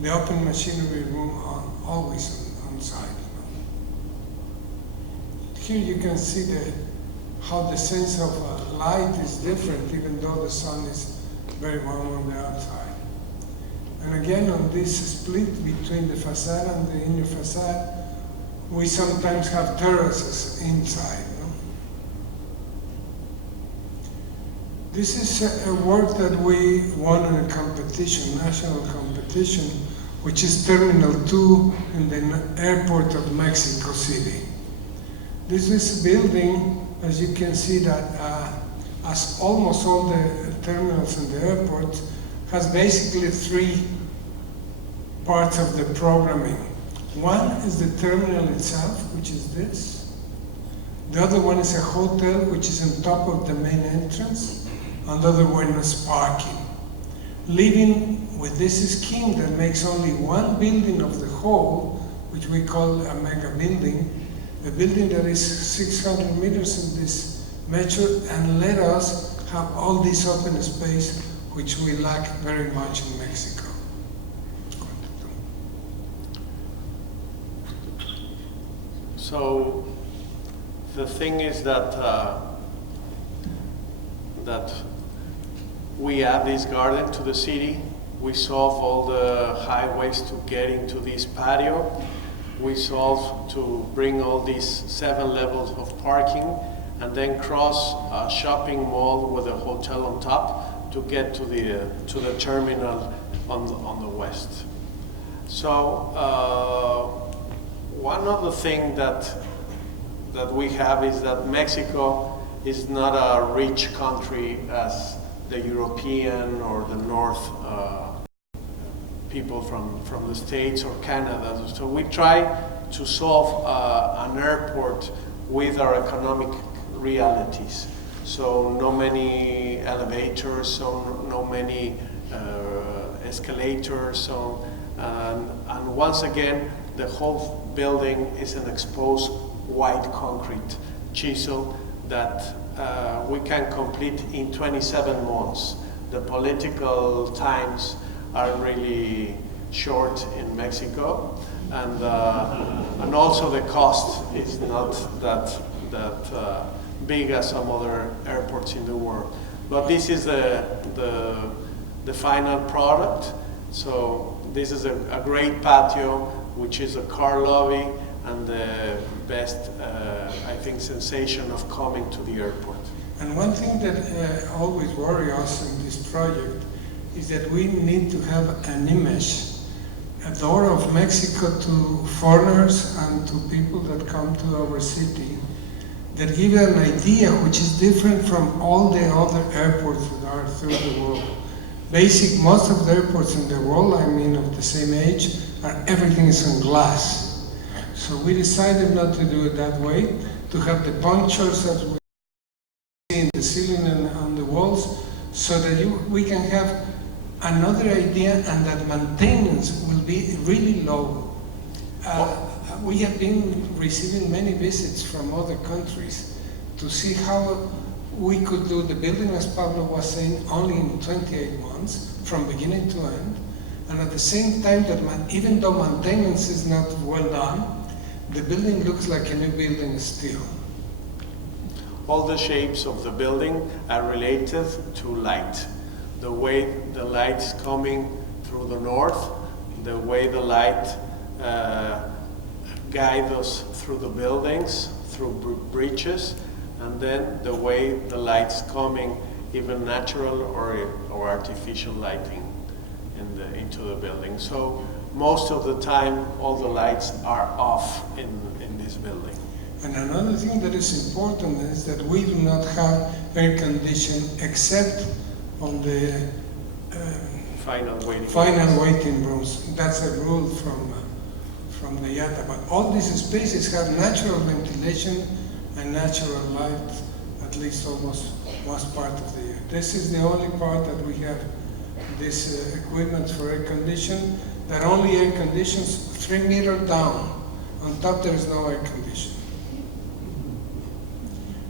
the open machinery room always on site. Here you can see how the sense of light is different, even though the sun is very warm on the outside. And again, on this split between the facade and the inner facade, we sometimes have terraces inside. No? This is a work that we won in a competition, national competition, which is Terminal 2 in the airport of Mexico City. This is a building, as you can see, that as almost all the terminals in the airport, has basically three parts of the programming. One is the terminal itself, which is this. The other one is a hotel, which is on top of the main entrance. And the other one is parking. Living with this scheme that makes only one building of the whole, which we call a mega building, a building that is 600 meters in this measure, and let us have all this open space, which we lack very much in Mexico. So the thing is that we add this garden to the city. We solve all the highways to get into this patio. We solve to bring all these 7 levels of parking, and then cross a shopping mall with a hotel on top to get to the terminal on the west. So one of the things that we have is that Mexico is not a rich country as the European or the North people from the States or Canada. So we try to solve an airport with our economic realities. So no many elevators, so no many escalators, and once again, the whole building is an exposed white concrete chisel that we can complete in 27 months. The political times are really short in Mexico, and also the cost is not that big as some other airports in the world. But this is the final product. So this is a great patio, which is a car lobby, and the best, I think, sensation of coming to the airport. And one thing that always worries us in this project is that we need to have an image, a door of Mexico to foreigners and to people that come to our city, that give you an idea which is different from all the other airports that are through the world. Most of the airports in the world, I mean of the same age, everything is in glass. So we decided not to do it that way, to have the punctures that we see in the ceiling and on the walls, so that we can have another idea and that maintenance will be really low. We have been receiving many visits from other countries to see how we could do the building, as Pablo was saying, only in 28 months, from beginning to end. And at the same time, that even though maintenance is not well done, the building looks like a new building still. All the shapes of the building are related to light. The way the light's coming through the north, the way the light guides us through the buildings, through bridges, and then the way the light's coming, even natural or artificial lighting into the building. So most of the time, all the lights are off in this building. And another thing that is important is that we do not have air conditioning except on the final waiting rooms. That's a rule from the IATA. But all these spaces have natural ventilation and natural light, at least almost most part of the year. This is the only part that we have this equipment for air conditioning, that only air conditions 3 meters down. On top there is no air conditioning.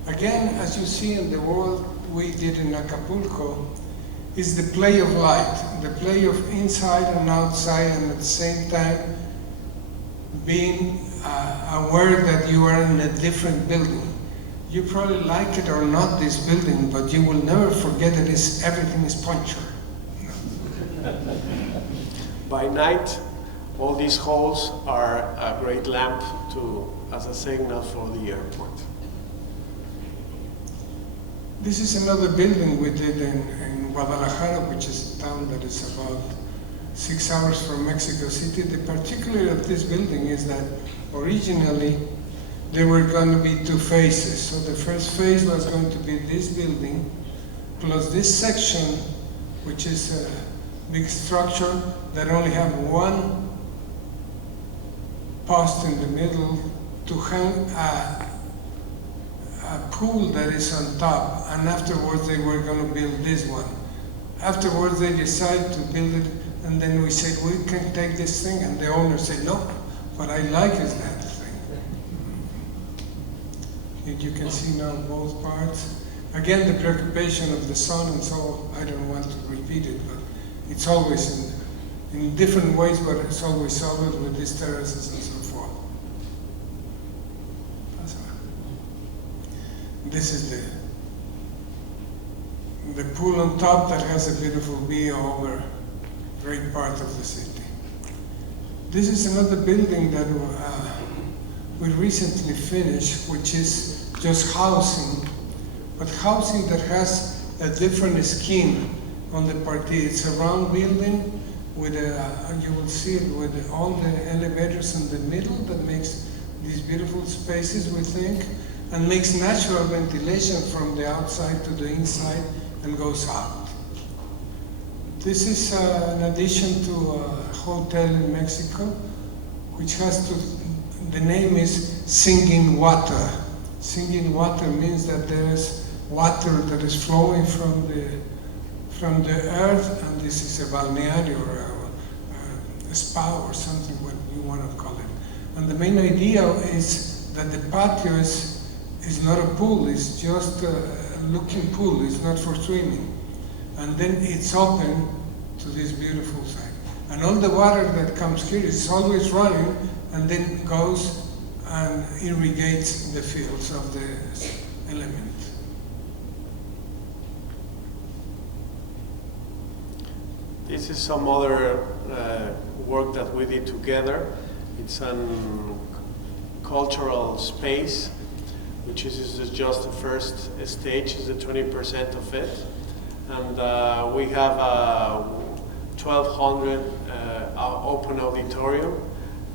Again, as you see in the world we did in Acapulco, is the play of light, the play of inside and outside, and at the same time being aware that you are in a different building. You probably like it or not, this building, but you will never forget that everything is punctual. By night, all these halls are a great lamp as a signal for the airport. This is another building we did in Guadalajara, which is a town that is about 6 hours from Mexico City. The particularity of this building is that originally there were going to be 2 phases. So the first phase was going to be this building, plus this section, which is a big structure that only have 1 post in the middle to hang a pool that is on top, and afterwards they were going to build this one. Afterwards they decided to build it, and then we said, we can take this thing, and the owner said, no, what I like is that thing. And you can see now both parts. Again, the preoccupation of the sun, and so I don't want to repeat it, but it's always in different ways, but it's always solid with these terraces and so forth. This is the pool on top that has a beautiful view over a great part of the city. This is another building that we recently finished, which is just housing, but housing that has a different scheme on the party. It's a round building with you will see it with all the elevators in the middle that makes these beautiful spaces, we think, and makes natural ventilation from the outside to the inside and goes out. This is an addition to a hotel in Mexico, which has the name is Singing Water. Singing water means that there is water that is flowing from the earth, and this is a balneario or a spa or something, what you want to call it. And the main idea is that the patio is not a pool, it's just a looking pool, it's not for swimming. And then it's open to this beautiful thing. And all the water that comes here is always running and then goes and irrigates the fields of the element. This is some other work that we did together. It's an cultural space, which is just the first stage, is the 20% of it. And we have 1,200 open auditorium,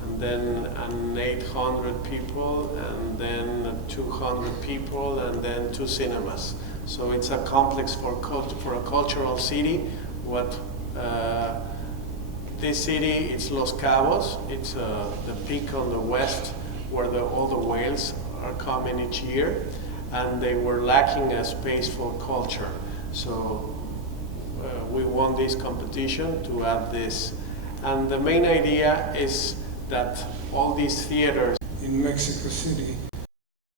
and then an 800 people, and then 200 people, and then 2 cinemas. So it's a complex for a cultural city. What this city, it's Los Cabos. It's the peak on the west where all the whales are coming each year, and they were lacking a space for culture. So we won this competition to add this. And the main idea is that all these theaters in Mexico City,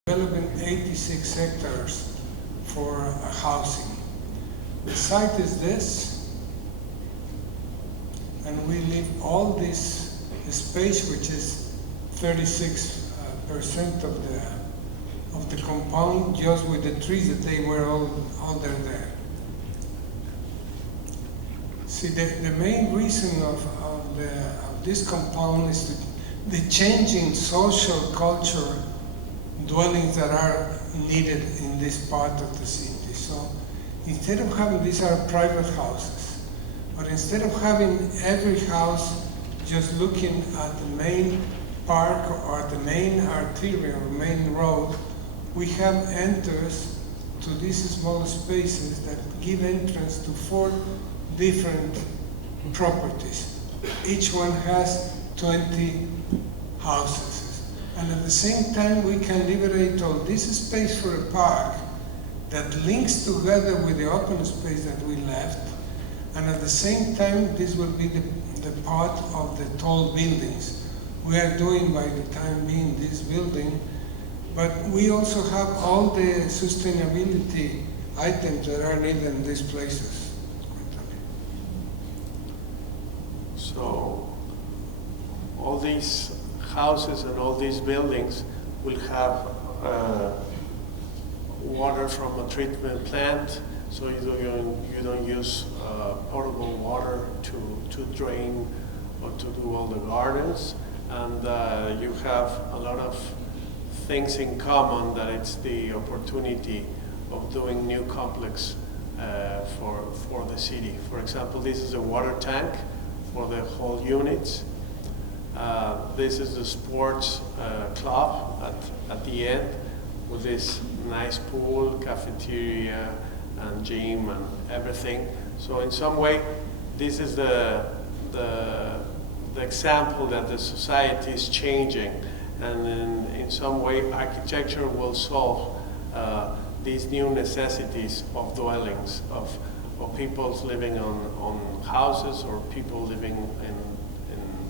developing 86 hectares for housing. The site is this, and we leave all this space, which is 36% of the compound, just with the trees that they were all there. See, the main reason of this compound is the changing social culture dwellings that are needed in this part of the city. So instead of having, these are private houses, but instead of having every house just looking at the main park or the main artery or main road, we have enters to these small spaces that give entrance to 4 different properties. Each one has 20 houses. And at the same time, we can liberate all this space for a park that links together with the open space that we left. And at the same time, this will be the part of the tall buildings. We are doing, by the time being, this building, but we also have all the sustainability items that are needed in these places. So all these houses and all these buildings will have water from a treatment plant, so you don't use potable water to drain or to do all the gardens, and you have a lot of things in common, that it's the opportunity of doing new complex for the city. For example, this is a water tank for the whole units. This is the sports club at the end, with this nice pool, cafeteria, and gym, and everything. So in some way, this is the example that the society is changing, and in some way, architecture will solve these new necessities of dwellings, of people living on houses, or people living in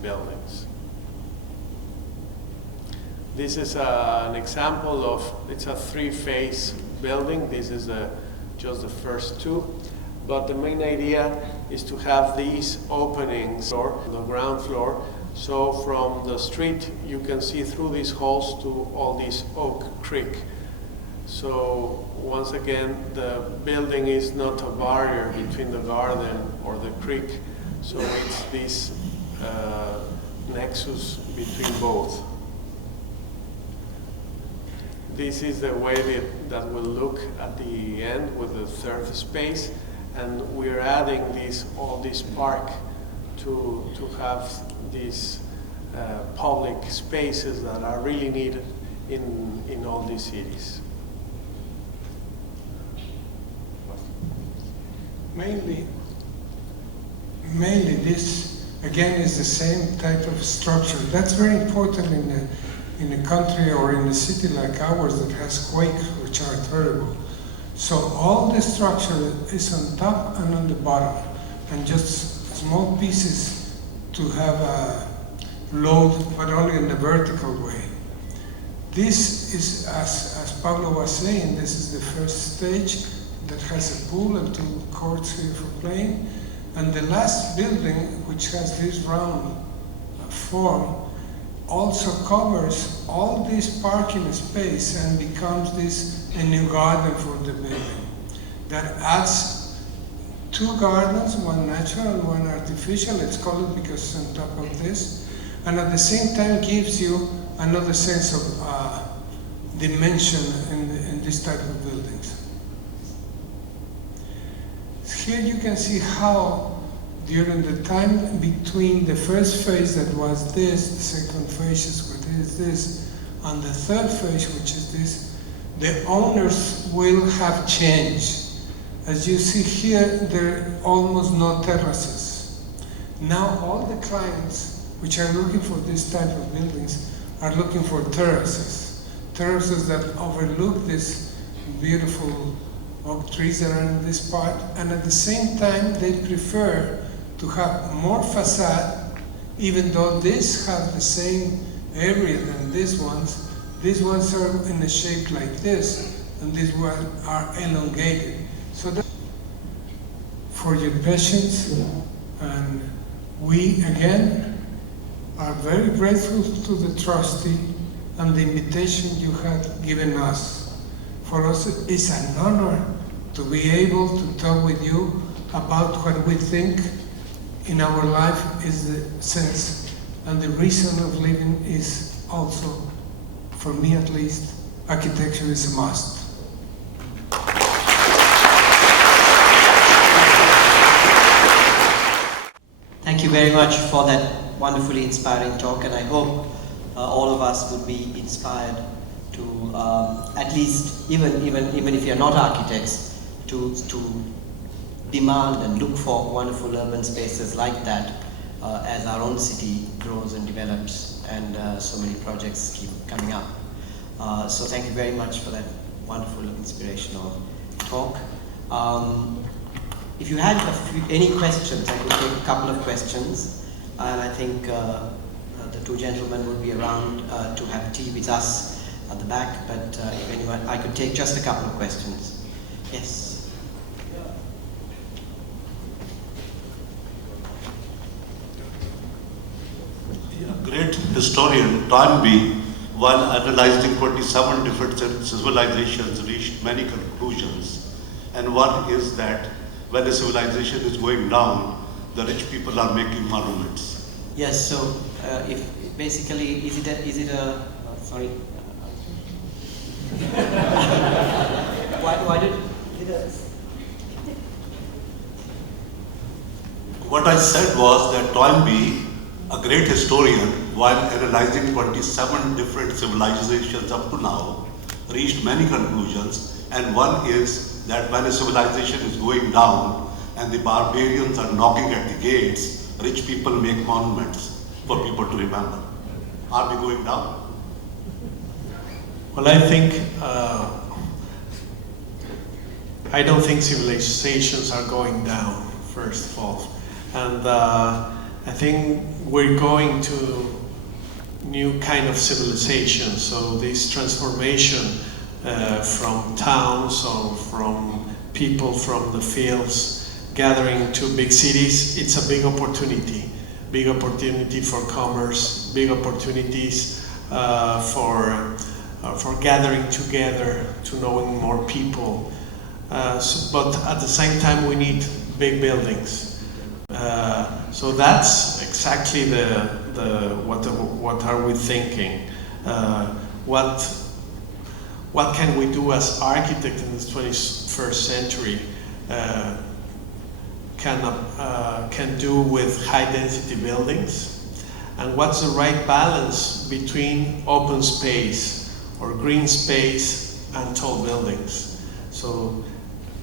buildings. This is an example of, it's a 3-phase building. This is just the first 2. But the main idea is to have these openings on the ground floor. So from the street, you can see through these holes to all this Oak Creek. So once again, the building is not a barrier between the garden or the creek. So it's this nexus between both. This is the way that will look at the end with the 3rd space, and we're adding all this park to have these public spaces that are really needed in all these cities. Mainly this again is the same type of structure. That's very important in a country or in a city like ours that has quakes, which are terrible. So all the structure is on top and on the bottom, and just small pieces to have a load, but only in the vertical way. This is, as Pablo was saying, this is the first stage that has a pool and 2 courts here for playing. And the last building, which has this round form, also covers all this parking space and becomes a new garden for the building. That adds 2 gardens, one natural and one artificial. It's called it because it's on top of this. and at the same time gives you another sense of dimension in this type of buildings. Here you can see how during the time between the first phase that was this, the second phase is this, and the third phase, which is this, the owners will have changed. As you see here, there are almost no terraces. Now all the clients which are looking for this type of buildings are looking for terraces. Terraces that overlook this beautiful oak trees that are in this part, and at the same time they prefer to have more facade, even though these have the same area than these ones. These ones are in a shape like this, and these ones are elongated. So that for your patience, and we again are very grateful to the trustee and the invitation you have given us. For us, it's an honor to be able to talk with you about what we think in our life is the sense and the reason of living is also, for me at least, architecture is a must. Thank you very much for that wonderfully inspiring talk, and I hope all of us would be inspired to at least, even if you're not architects, to demand and look for wonderful urban spaces like that as our own city grows and develops, and so many projects keep coming up. So thank you very much for that wonderful inspirational talk. If you had any questions, I could take a couple of questions, and I think the two gentlemen would be around to have tea with us at the back, but if anyone, I could take just a couple of questions. Yes. A great historian, Toynbee, while analyzing 27 different civilizations, reached many conclusions. And one is that when a civilization is going down, the rich people are making monuments. Yes, so if basically, is it a sorry. why did What I said was that Toynbee, a great historian, while analyzing 27 different civilizations up to now, reached many conclusions, and one is that when a civilization is going down and the barbarians are knocking at the gates, rich people make monuments for people to remember. Are we going down? Well, I think, I don't think civilizations are going down, first of all. And I think we're going to new kind of civilization. So this transformation from towns or from people from the fields gathering to big cities, it's a big opportunity. Big opportunity for commerce, big opportunities for gathering together, to knowing more people. But at the same time, we need big buildings. So that's exactly what are we thinking? What can we do as architects in the 21st century can do with high density buildings? And what's the right balance between open space or green space and tall buildings? So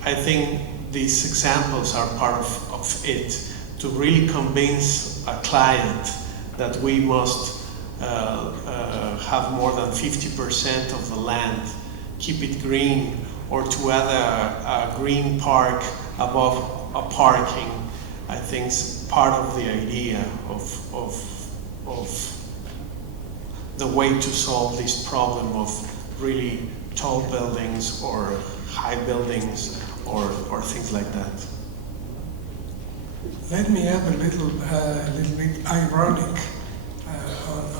I think these examples are part of it, to really convince a client that we must have more than 50% of the land, keep it green, or to add a green park above a parking. I think is part of the idea of the way to solve this problem of really tall buildings or high buildings or things like that. Let me add a little bit ironic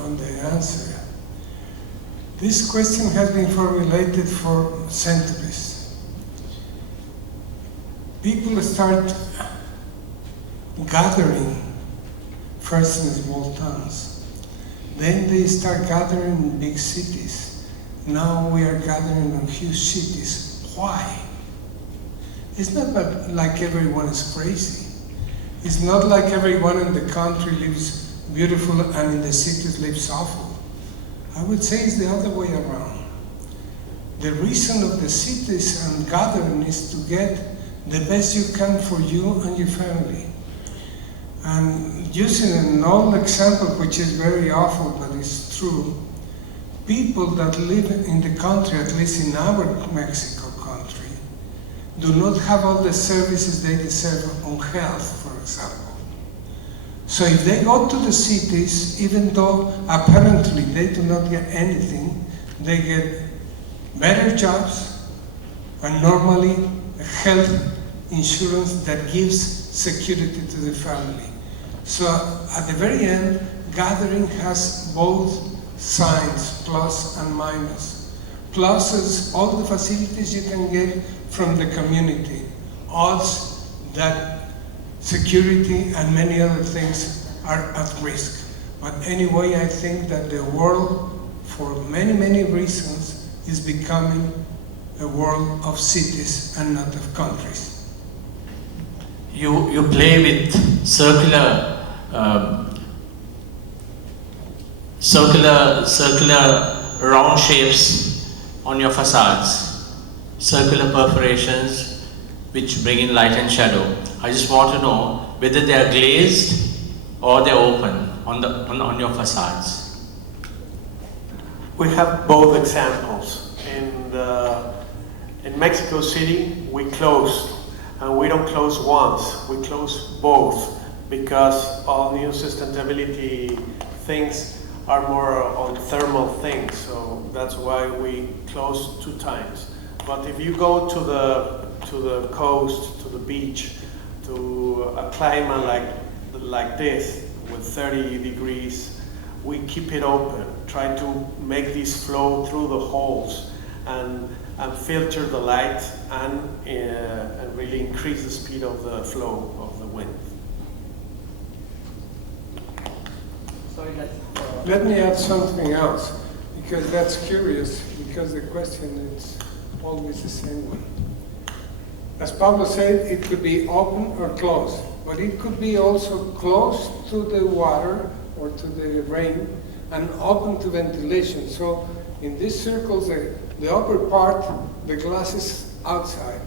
on the answer. This question has been formulated for centuries. People start gathering first in small towns, Then they start gathering in big cities. Now we are gathering in huge cities. Why? It's not like everyone is crazy. It's not like everyone in the country lives beautiful and in the cities lives awful. I would say it's the other way around. The reason of the cities and gathering is to get the best you can for you and your family. And using an old example, which is very awful, but it's true, people that live in the country, at least in our Mexico country, do not have all the services they deserve on health, for example. So if they go to the cities, even though apparently they do not get anything, they get better jobs and normally health insurance that gives security to the family. So at the very end, gathering has both signs, plus and minus. Plus is all the facilities you can get from the community. Odds that security and many other things are at risk. But anyway, I think that the world, for many, many reasons, is becoming a world of cities and not of countries. You play with circular round shapes on your facades, circular perforations which bring in light and shadow. I just want to know whether they are glazed or they're open on your facades. We have both examples. In Mexico City, we close, and we don't close once, we close both, because all new sustainability things are more on thermal things, so that's why we close 2 times. But if you go to the coast, to the beach, to a climate like this, with 30 degrees, we keep it open, try to make this flow through the holes and filter the light and really increase the speed of the flow of the wind. Sorry, Let me add something else, because that's curious, because the question is always the same one. As Pablo said, it could be open or closed, but it could be also close to the water or to the rain and open to ventilation. So in these circles, the upper part, the glass is outside,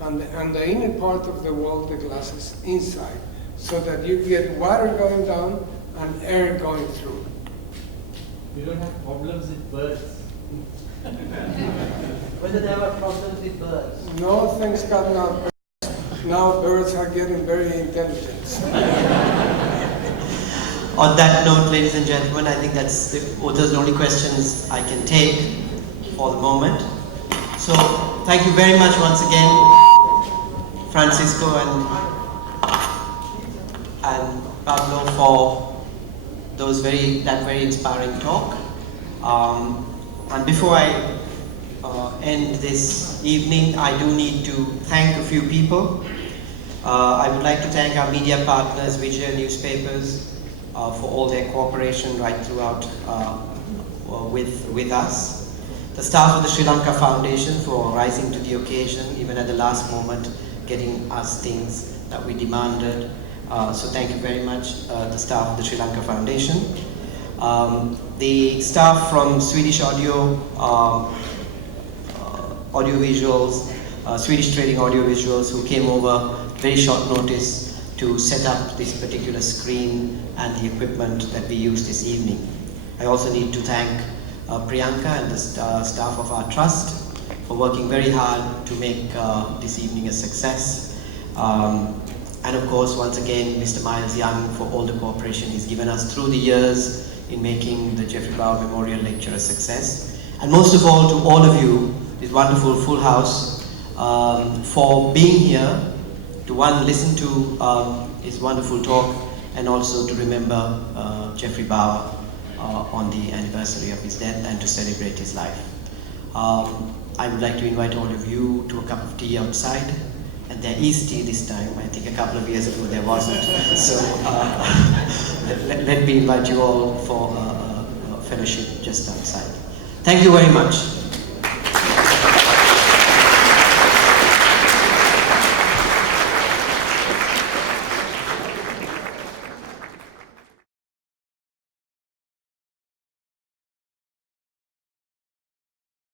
and the inner part of the wall, the glass is inside, so that you get water going down and air going through. We don't have problems with birds. Whether there were problems with birds? No, thanks God, now. Now birds are getting very intelligent. On that note, ladies and gentlemen, I think those are the only questions I can take for the moment. So, thank you very much once again, Fransisco and Pablo, for that very inspiring talk. And before I end this evening, I do need to thank a few people. I would like to thank our media partners, Vijay Newspapers, for all their cooperation right throughout with us. The staff of the Sri Lanka Foundation for rising to the occasion, even at the last moment, getting us things that we demanded. So thank you very much, the staff of the Sri Lanka Foundation. The staff from Swedish Audiovisuals, Swedish Trading Audiovisuals, who came over very short notice to set up this particular screen and the equipment that we used this evening. I also need to thank Priyanka and the staff of our trust for working very hard to make this evening a success. And of course, once again, Mr. Miles Young for all the cooperation he's given us through the years in making the Geoffrey Bawa Memorial Lecture a success. And most of all, to all of you, this wonderful full house, for being here to listen to his wonderful talk, and also to remember Geoffrey Bawa on the anniversary of his death and to celebrate his life. I would like to invite all of you to a cup of tea outside, and there is tea this time. I think a couple of years ago there wasn't. So let me invite you all for fellowship just outside. Thank you very much.